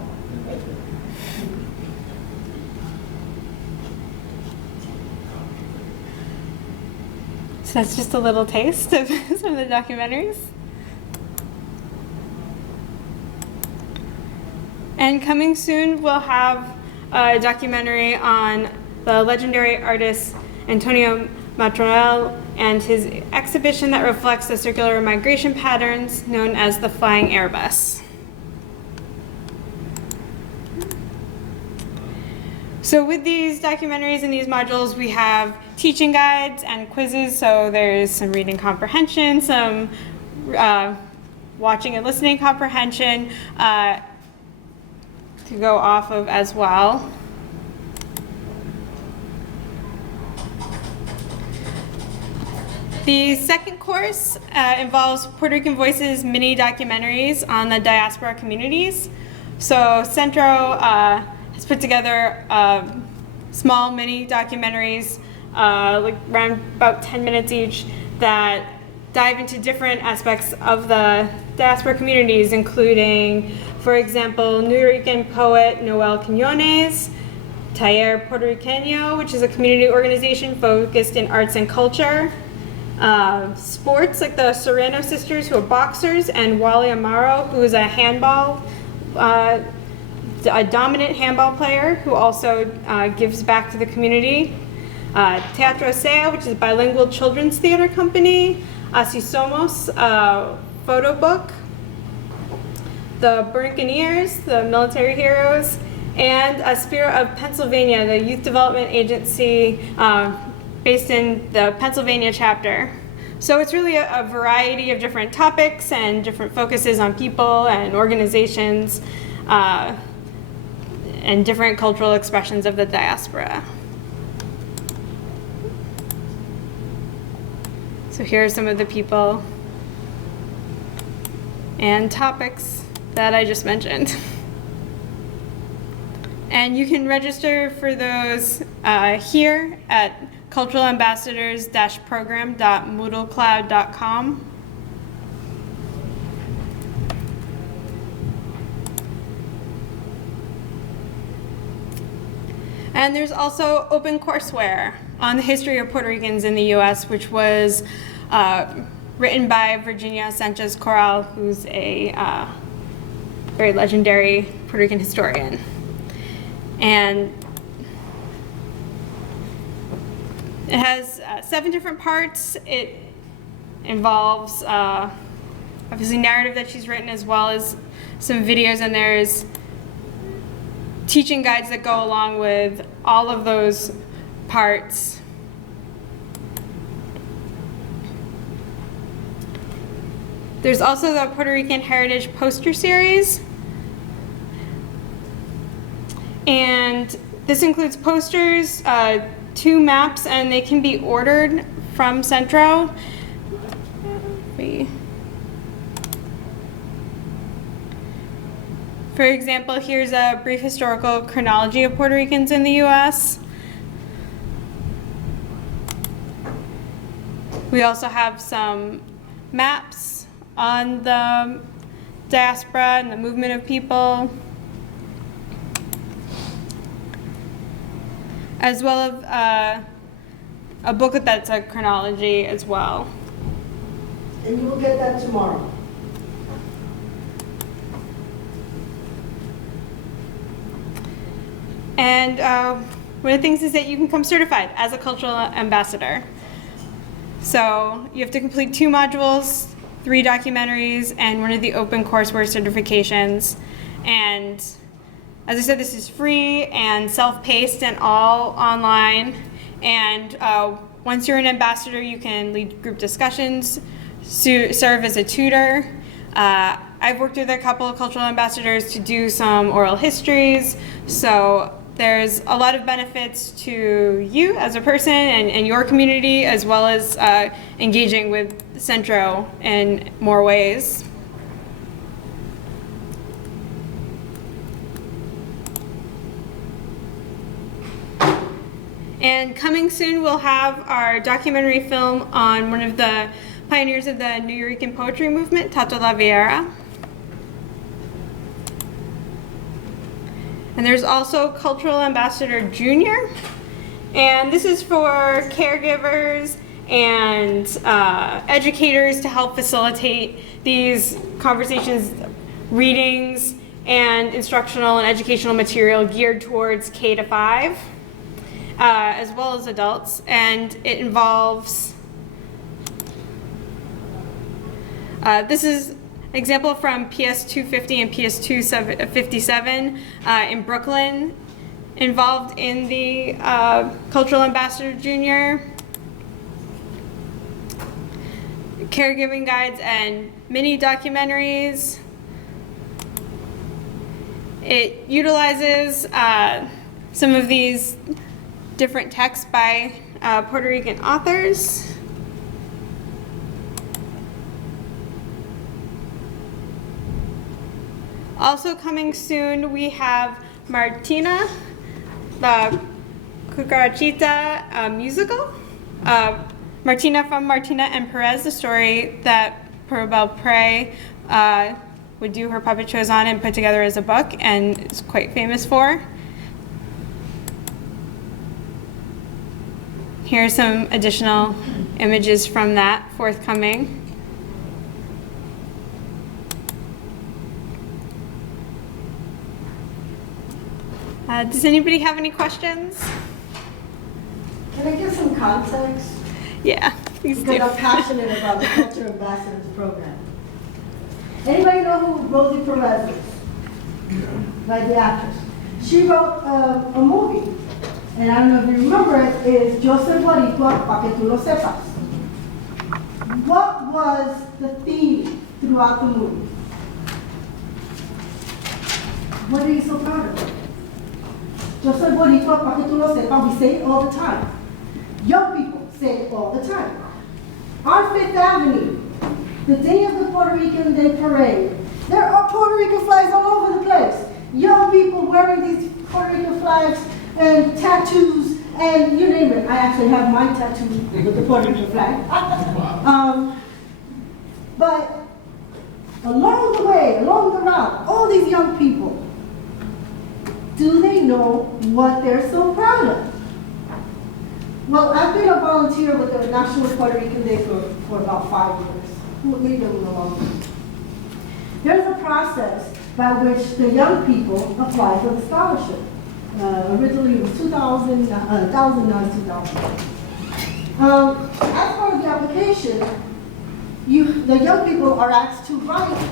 So that's just a little taste of some of the documentaries. And coming soon, we'll have a documentary on the legendary artist Antonio Matronel and his exhibition that reflects the circular migration patterns known as the Flying Airbus. So with these documentaries and these modules, we have teaching guides and quizzes. So there's some reading comprehension, some watching and listening comprehension to go off of as well. The second course involves Puerto Rican Voices mini documentaries on the diaspora communities. So Centro has put together small mini documentaries, like around about 10 minutes each, that dive into different aspects of the diaspora communities, including, for example, New Rican poet Noel Quiñones, Taller Puerto Riqueño, which is a community organization focused in arts and culture, sports like the Serrano sisters, who are boxers, and Wally Amaro, who is a handball, a dominant handball player who also gives back to the community. Teatro Sea, which is a bilingual children's theater company. Así Somos, photo book. The Buccaneers, the military heroes. And Spirit of Pennsylvania, the youth development agency based in the Pennsylvania chapter. So it's really a variety of different topics and different focuses on people and organizations and different cultural expressions of the diaspora. So here are some of the people and topics that I just mentioned. And you can register for those here at culturalambassadors-program.moodlecloud.com. And there's also open courseware on the history of Puerto Ricans in the U.S., which was written by Virginia Sanchez Corral, who's a very legendary Puerto Rican historian. And it has 7 different parts. It involves obviously narrative that she's written, as well as some videos, and there's teaching guides that go along with all of those parts. There's also the Puerto Rican Heritage Poster Series. And this includes posters, 2 maps, and they can be ordered from Centro. For example, here's a brief historical chronology of Puerto Ricans in the U.S. We also have some maps on the diaspora and the movement of people, as well as a booklet that's a chronology as well. And you will get that tomorrow. And one of the things is that you can come certified as a cultural ambassador. So you have to complete 2 modules, 3 documentaries, and one of the open courseware certifications. And as I said, this is free and self-paced and all online. And once you're an ambassador, you can lead group discussions, serve as a tutor. I've worked with a couple of cultural ambassadors to do some oral histories. So there's a lot of benefits to you as a person and your community, as well as engaging with Centro in more ways. And coming soon, we'll have our documentary film on one of the pioneers of the New Rican poetry movement, Tato La Vieira. And there's also Cultural Ambassador Junior. And this is for caregivers and educators to help facilitate these conversations, readings, and instructional and educational material geared towards K to 5, as well as adults. And it involves, this is an example from PS 250 and PS 257 in Brooklyn, involved in the Cultural Ambassador Junior, caregiving guides and mini documentaries. It utilizes some of these different texts by Puerto Rican authors. Also coming soon, we have Martina, the Cucarachita musical. Martina from Martina and Perez, the story that Perabel Prey would do her puppet shows on and put together as a book and is quite famous for. Here are some additional images from that forthcoming. Does anybody have any questions? Can I give some context? Yeah, please do. Because I'm passionate about the Culture Ambassadors program. Anybody know who Rosie Perez is? Like the actress. She wrote a movie, and I don't know if you remember it, is Yo Soy Boricua, Pa Que Tu Lo Sepas. What was the theme throughout the movie? What are you so proud of? Yo soy Boricua, Pa Que Tu Lo Sepas. We say it all the time. Young people say it all the time. On Fifth Avenue, the day of the Puerto Rican Day Parade, there are Puerto Rican flags all over the place. Young people wearing these Puerto Rican flags and tattoos and you name it. I actually have my tattoo with the Puerto Rican flag. But along the way, along the route, all these young people, do they know what they're so proud of? Well, I've been a volunteer with the National Puerto Rican Day for about 5 years. Maybe a little longer. There's a process by which the young people apply for the scholarship. Originally it was 2009, 2000. As part of the application, the young people are asked to write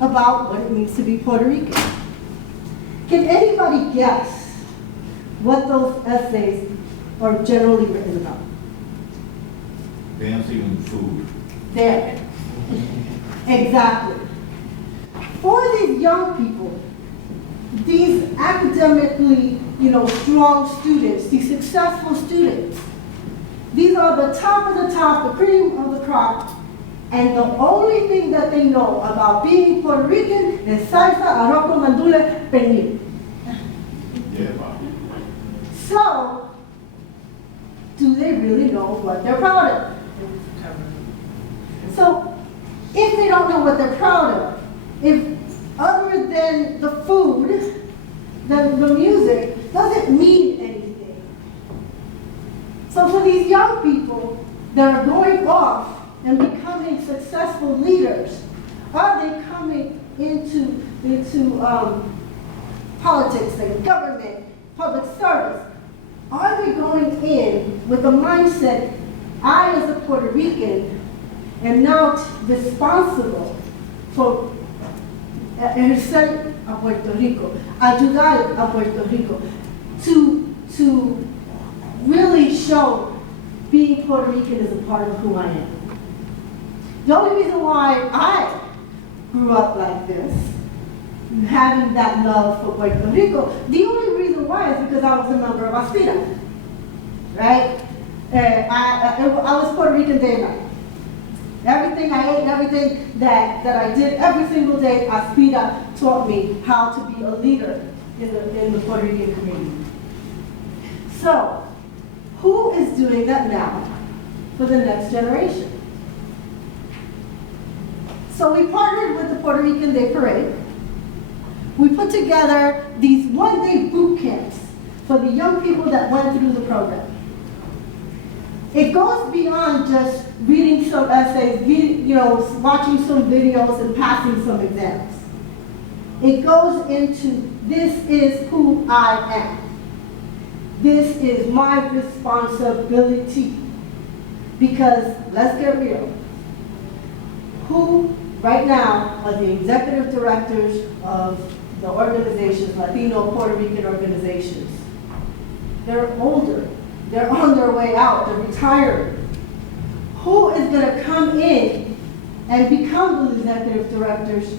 about what it means to be Puerto Rican. Can anybody guess what those essays are generally written about? Dancing and food. There. Exactly. For these young people, these academically, strong students, these successful students, these are the top of the top, the cream of the crop, and the only thing that they know about being Puerto Rican is salsa, arroz con gandules, pernil. Yeah, wow. So, do they really know what they're proud of? So, if they don't know what they're proud of, if other than the food, the music doesn't mean anything. So for these young people that are going off and becoming successful leaders, are they coming into politics and government, public service? Are they going in with the mindset, I as a Puerto Rican am now responsible for ejercer a Puerto Rico, ayudar a Puerto Rico, to really show being Puerto Rican is a part of who I am. The only reason why I grew up like this, having that love for Puerto Rico, the only reason why is because I was a member of Aspira, right? I was Puerto Rican day and night. Everything I ate, everything that I did every single day, Aspira taught me how to be a leader in the Puerto Rican community. So, who is doing that now for the next generation? So we partnered with the Puerto Rican Day Parade. We put together these one-day boot camps for the young people that went through the program. it goes beyond just reading some essays, watching some videos and passing some exams. It goes into, this is who I am. This is my responsibility. Because, let's get real, who right now are the executive directors of the organizations, Latino, Puerto Rican organizations? They're older. They're on their way out. They're retired. Who is going to come in and become the executive directors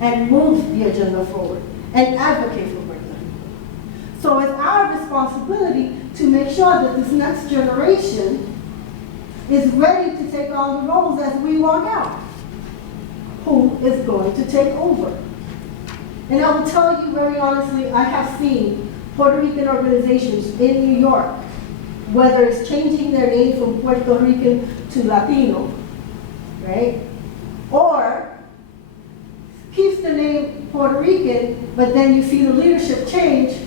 and move the agenda forward and advocate for them? So it's our responsibility to make sure that this next generation is ready to take on the roles as we walk out. Who is going to take over? And I will tell you very honestly, I have seen Puerto Rican organizations in New York, whether it's changing their name from Puerto Rican to Latino, right? Or keeps the name Puerto Rican, but then you see the leadership change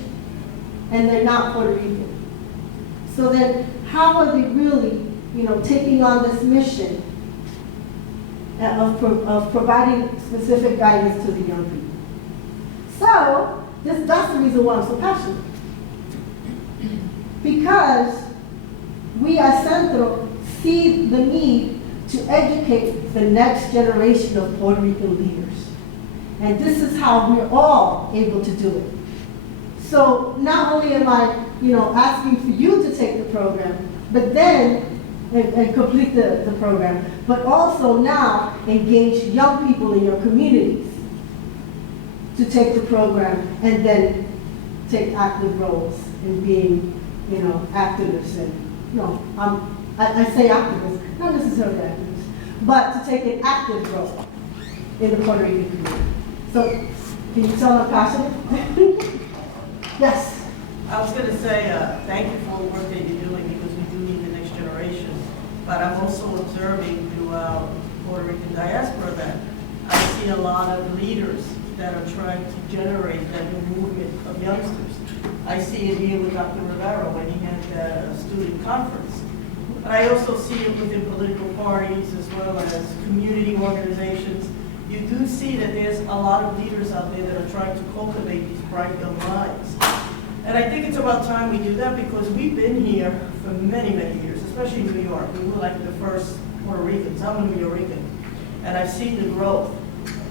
and they're not Puerto Rican. So then how are they really, taking on this mission of providing specific guidance to the young people? So that's the reason why I'm so passionate. Because we at Centro see the need to educate the next generation of Puerto Rican leaders. And this is how we're all able to do it. So not only am I, asking for you to take the program, but then, and complete the program, but also now engage young people in your communities to take the program and then take active roles in being, activists. And I say activists, not necessarily activists, but to take an active role in the Puerto Rican community. So, can you tell I'm passionate? Yes. I was going to say thank you for the work that you're doing, because we do need the next generation. But I'm also observing throughout Puerto Rican diaspora that I see a lot of leaders that are trying to generate that new movement of youngsters. I see it here with Dr. Rivera when he had the student conference. But I also see it within political parties as well as community organizations. You do see that there's a lot of leaders out there that are trying to cultivate these bright young minds. And I think it's about time we do that, because we've been here for many, many years, especially in New York. We were like the first Puerto Ricans. I'm a New Yorican. And I've seen the growth.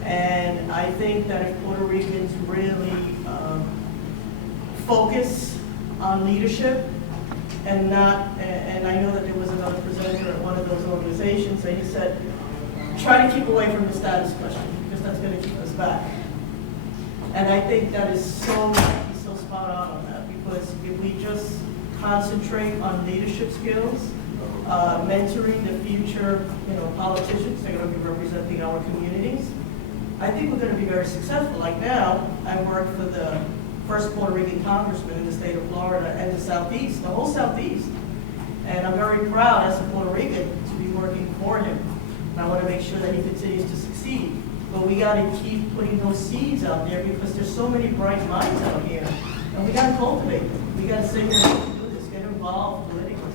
And I think that if Puerto Ricans really focus on leadership and not, and I know that there was another presenter at one of those organizations, and he said, try to keep away from the status question, because that's going to keep us back. And I think that is so spot on that, because if we just concentrate on leadership skills, mentoring the future, politicians, they're going to be representing our communities, I think we're going to be very successful. Like now, I work for the first Puerto Rican congressman in the state of Florida and the Southeast, the whole Southeast. And I'm very proud as a Puerto Rican to be working for him. And I want to make sure that he continues to succeed. But we got to keep putting those seeds out there, because there's so many bright minds out here. And we got to cultivate them. We got to say, do this, get involved politically.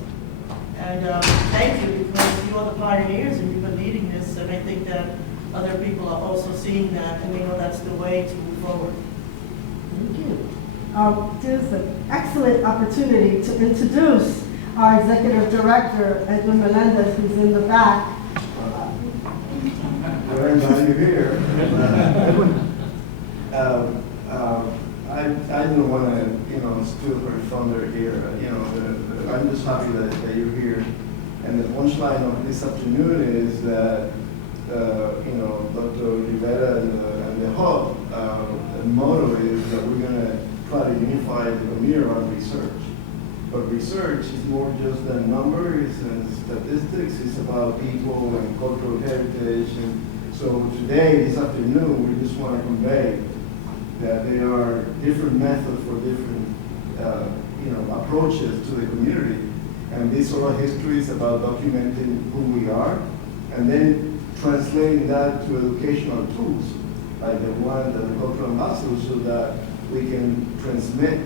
And thank you, because you are the pioneers and you've been leading this. And I think that other people are also seeing that, and they know that's the way to move forward. Thank you. There's an excellent opportunity to introduce our executive director, Edwin Melendez, who's in the back. Very glad you're here. I don't want to, steal her thunder here. I'm just happy that you're here. And the punchline of this afternoon is that, Dr. Rivera and the hub, the motto is that we're going to try to unify the community around research. But research is more just than numbers and statistics. It's about people and cultural heritage. And so today, this afternoon, we just want to convey that there are different methods for different, approaches to the community. And this oral history is about documenting who we are, and then translating that to educational tools, like the one that the cultural ambassadors, so that we can transmit,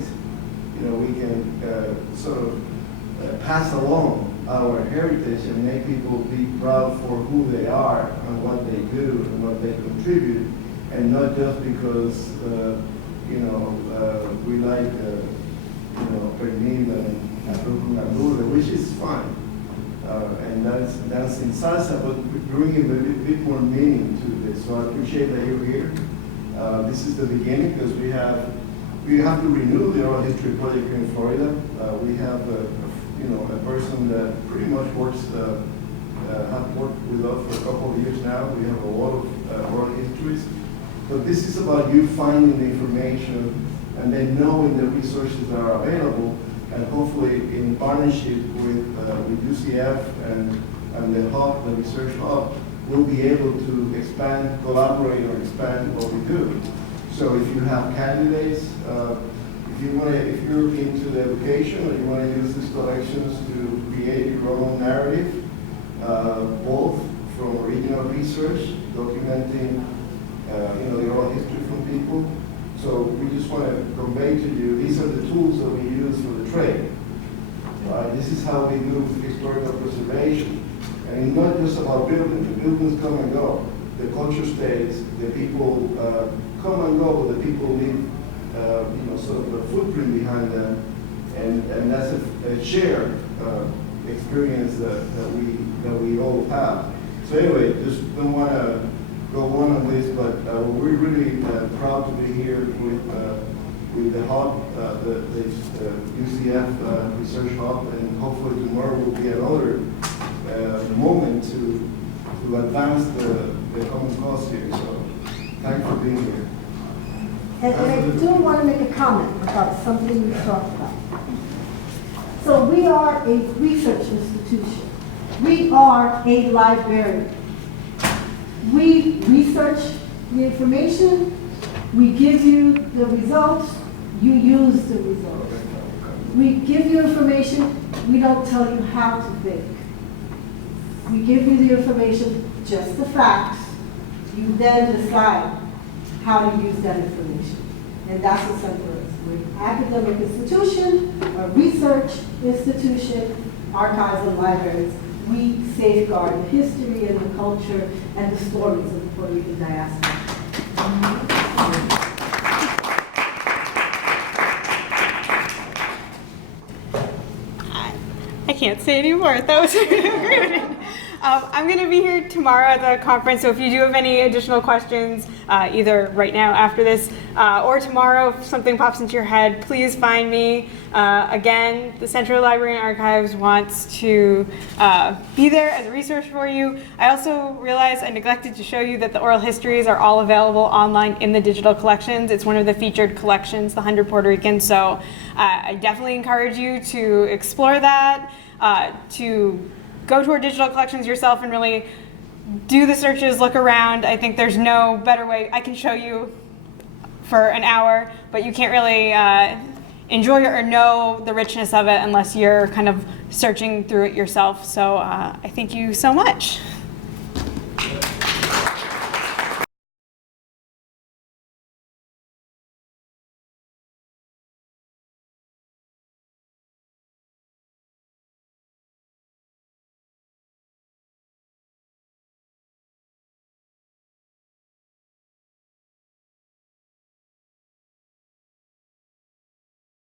we can pass along our heritage and make people be proud for who they are and what they do and what they contribute, and not just because, we like, pernil and which is fine. And that's in salsa, but bringing a bit more meaning to this. So I appreciate that you're here. This is the beginning because we have to renew the oral history project here in Florida. We have a person that pretty much works, have worked with us for a couple of years now. We have a lot of oral histories. But this is about you finding the information and then knowing the resources that are available, and hopefully in partnership with UCF and the hub, the research hub, we'll be able to expand, collaborate, or expand what we do. So if you have candidates, if you're into the education or you want to use these collections to create your own narrative, both from original research, documenting the oral history from people. So we just want to convey to you, these are the tools that we use for the trade. This is how we do historical preservation. And it's not just about buildings. The buildings come and go. The culture stays. The people come and go, but the people leave sort of a footprint behind them. And that's a shared experience that we all have. So anyway, just don't want to go on this, but we're really proud to be here with the hub, the UCF Research Hub, and hopefully tomorrow will be another moment to advance the common cause here. So thanks for being here. And I do want to make a comment about something we talked about. So we are a research institution. We are a library. We research the information, we give you the results, you use the results. We give you information, we don't tell you how to think. We give you the information, just the facts. You then decide how to use that information. And that's what Centro is. We're an academic institution, a research institution, archives and libraries. We safeguard the history and the culture and the stories of the Puerto Rican diaspora. I can't say any more. That was great. I'm going to be here tomorrow at the conference, so if you do have any additional questions, either right now after this or tomorrow, if something pops into your head, please find me. Again, the Central Library and Archives wants to be there as a resource for you. I also realized I neglected to show you that the oral histories are all available online in the digital collections. It's one of the featured collections, the 100 Puerto Ricans, so I definitely encourage you to explore that, to go to our digital collections yourself and really do the searches, look around. I think there's no better way. I can show you for an hour, but you can't really enjoy it or know the richness of it unless you're kind of searching through it yourself. So I thank you so much.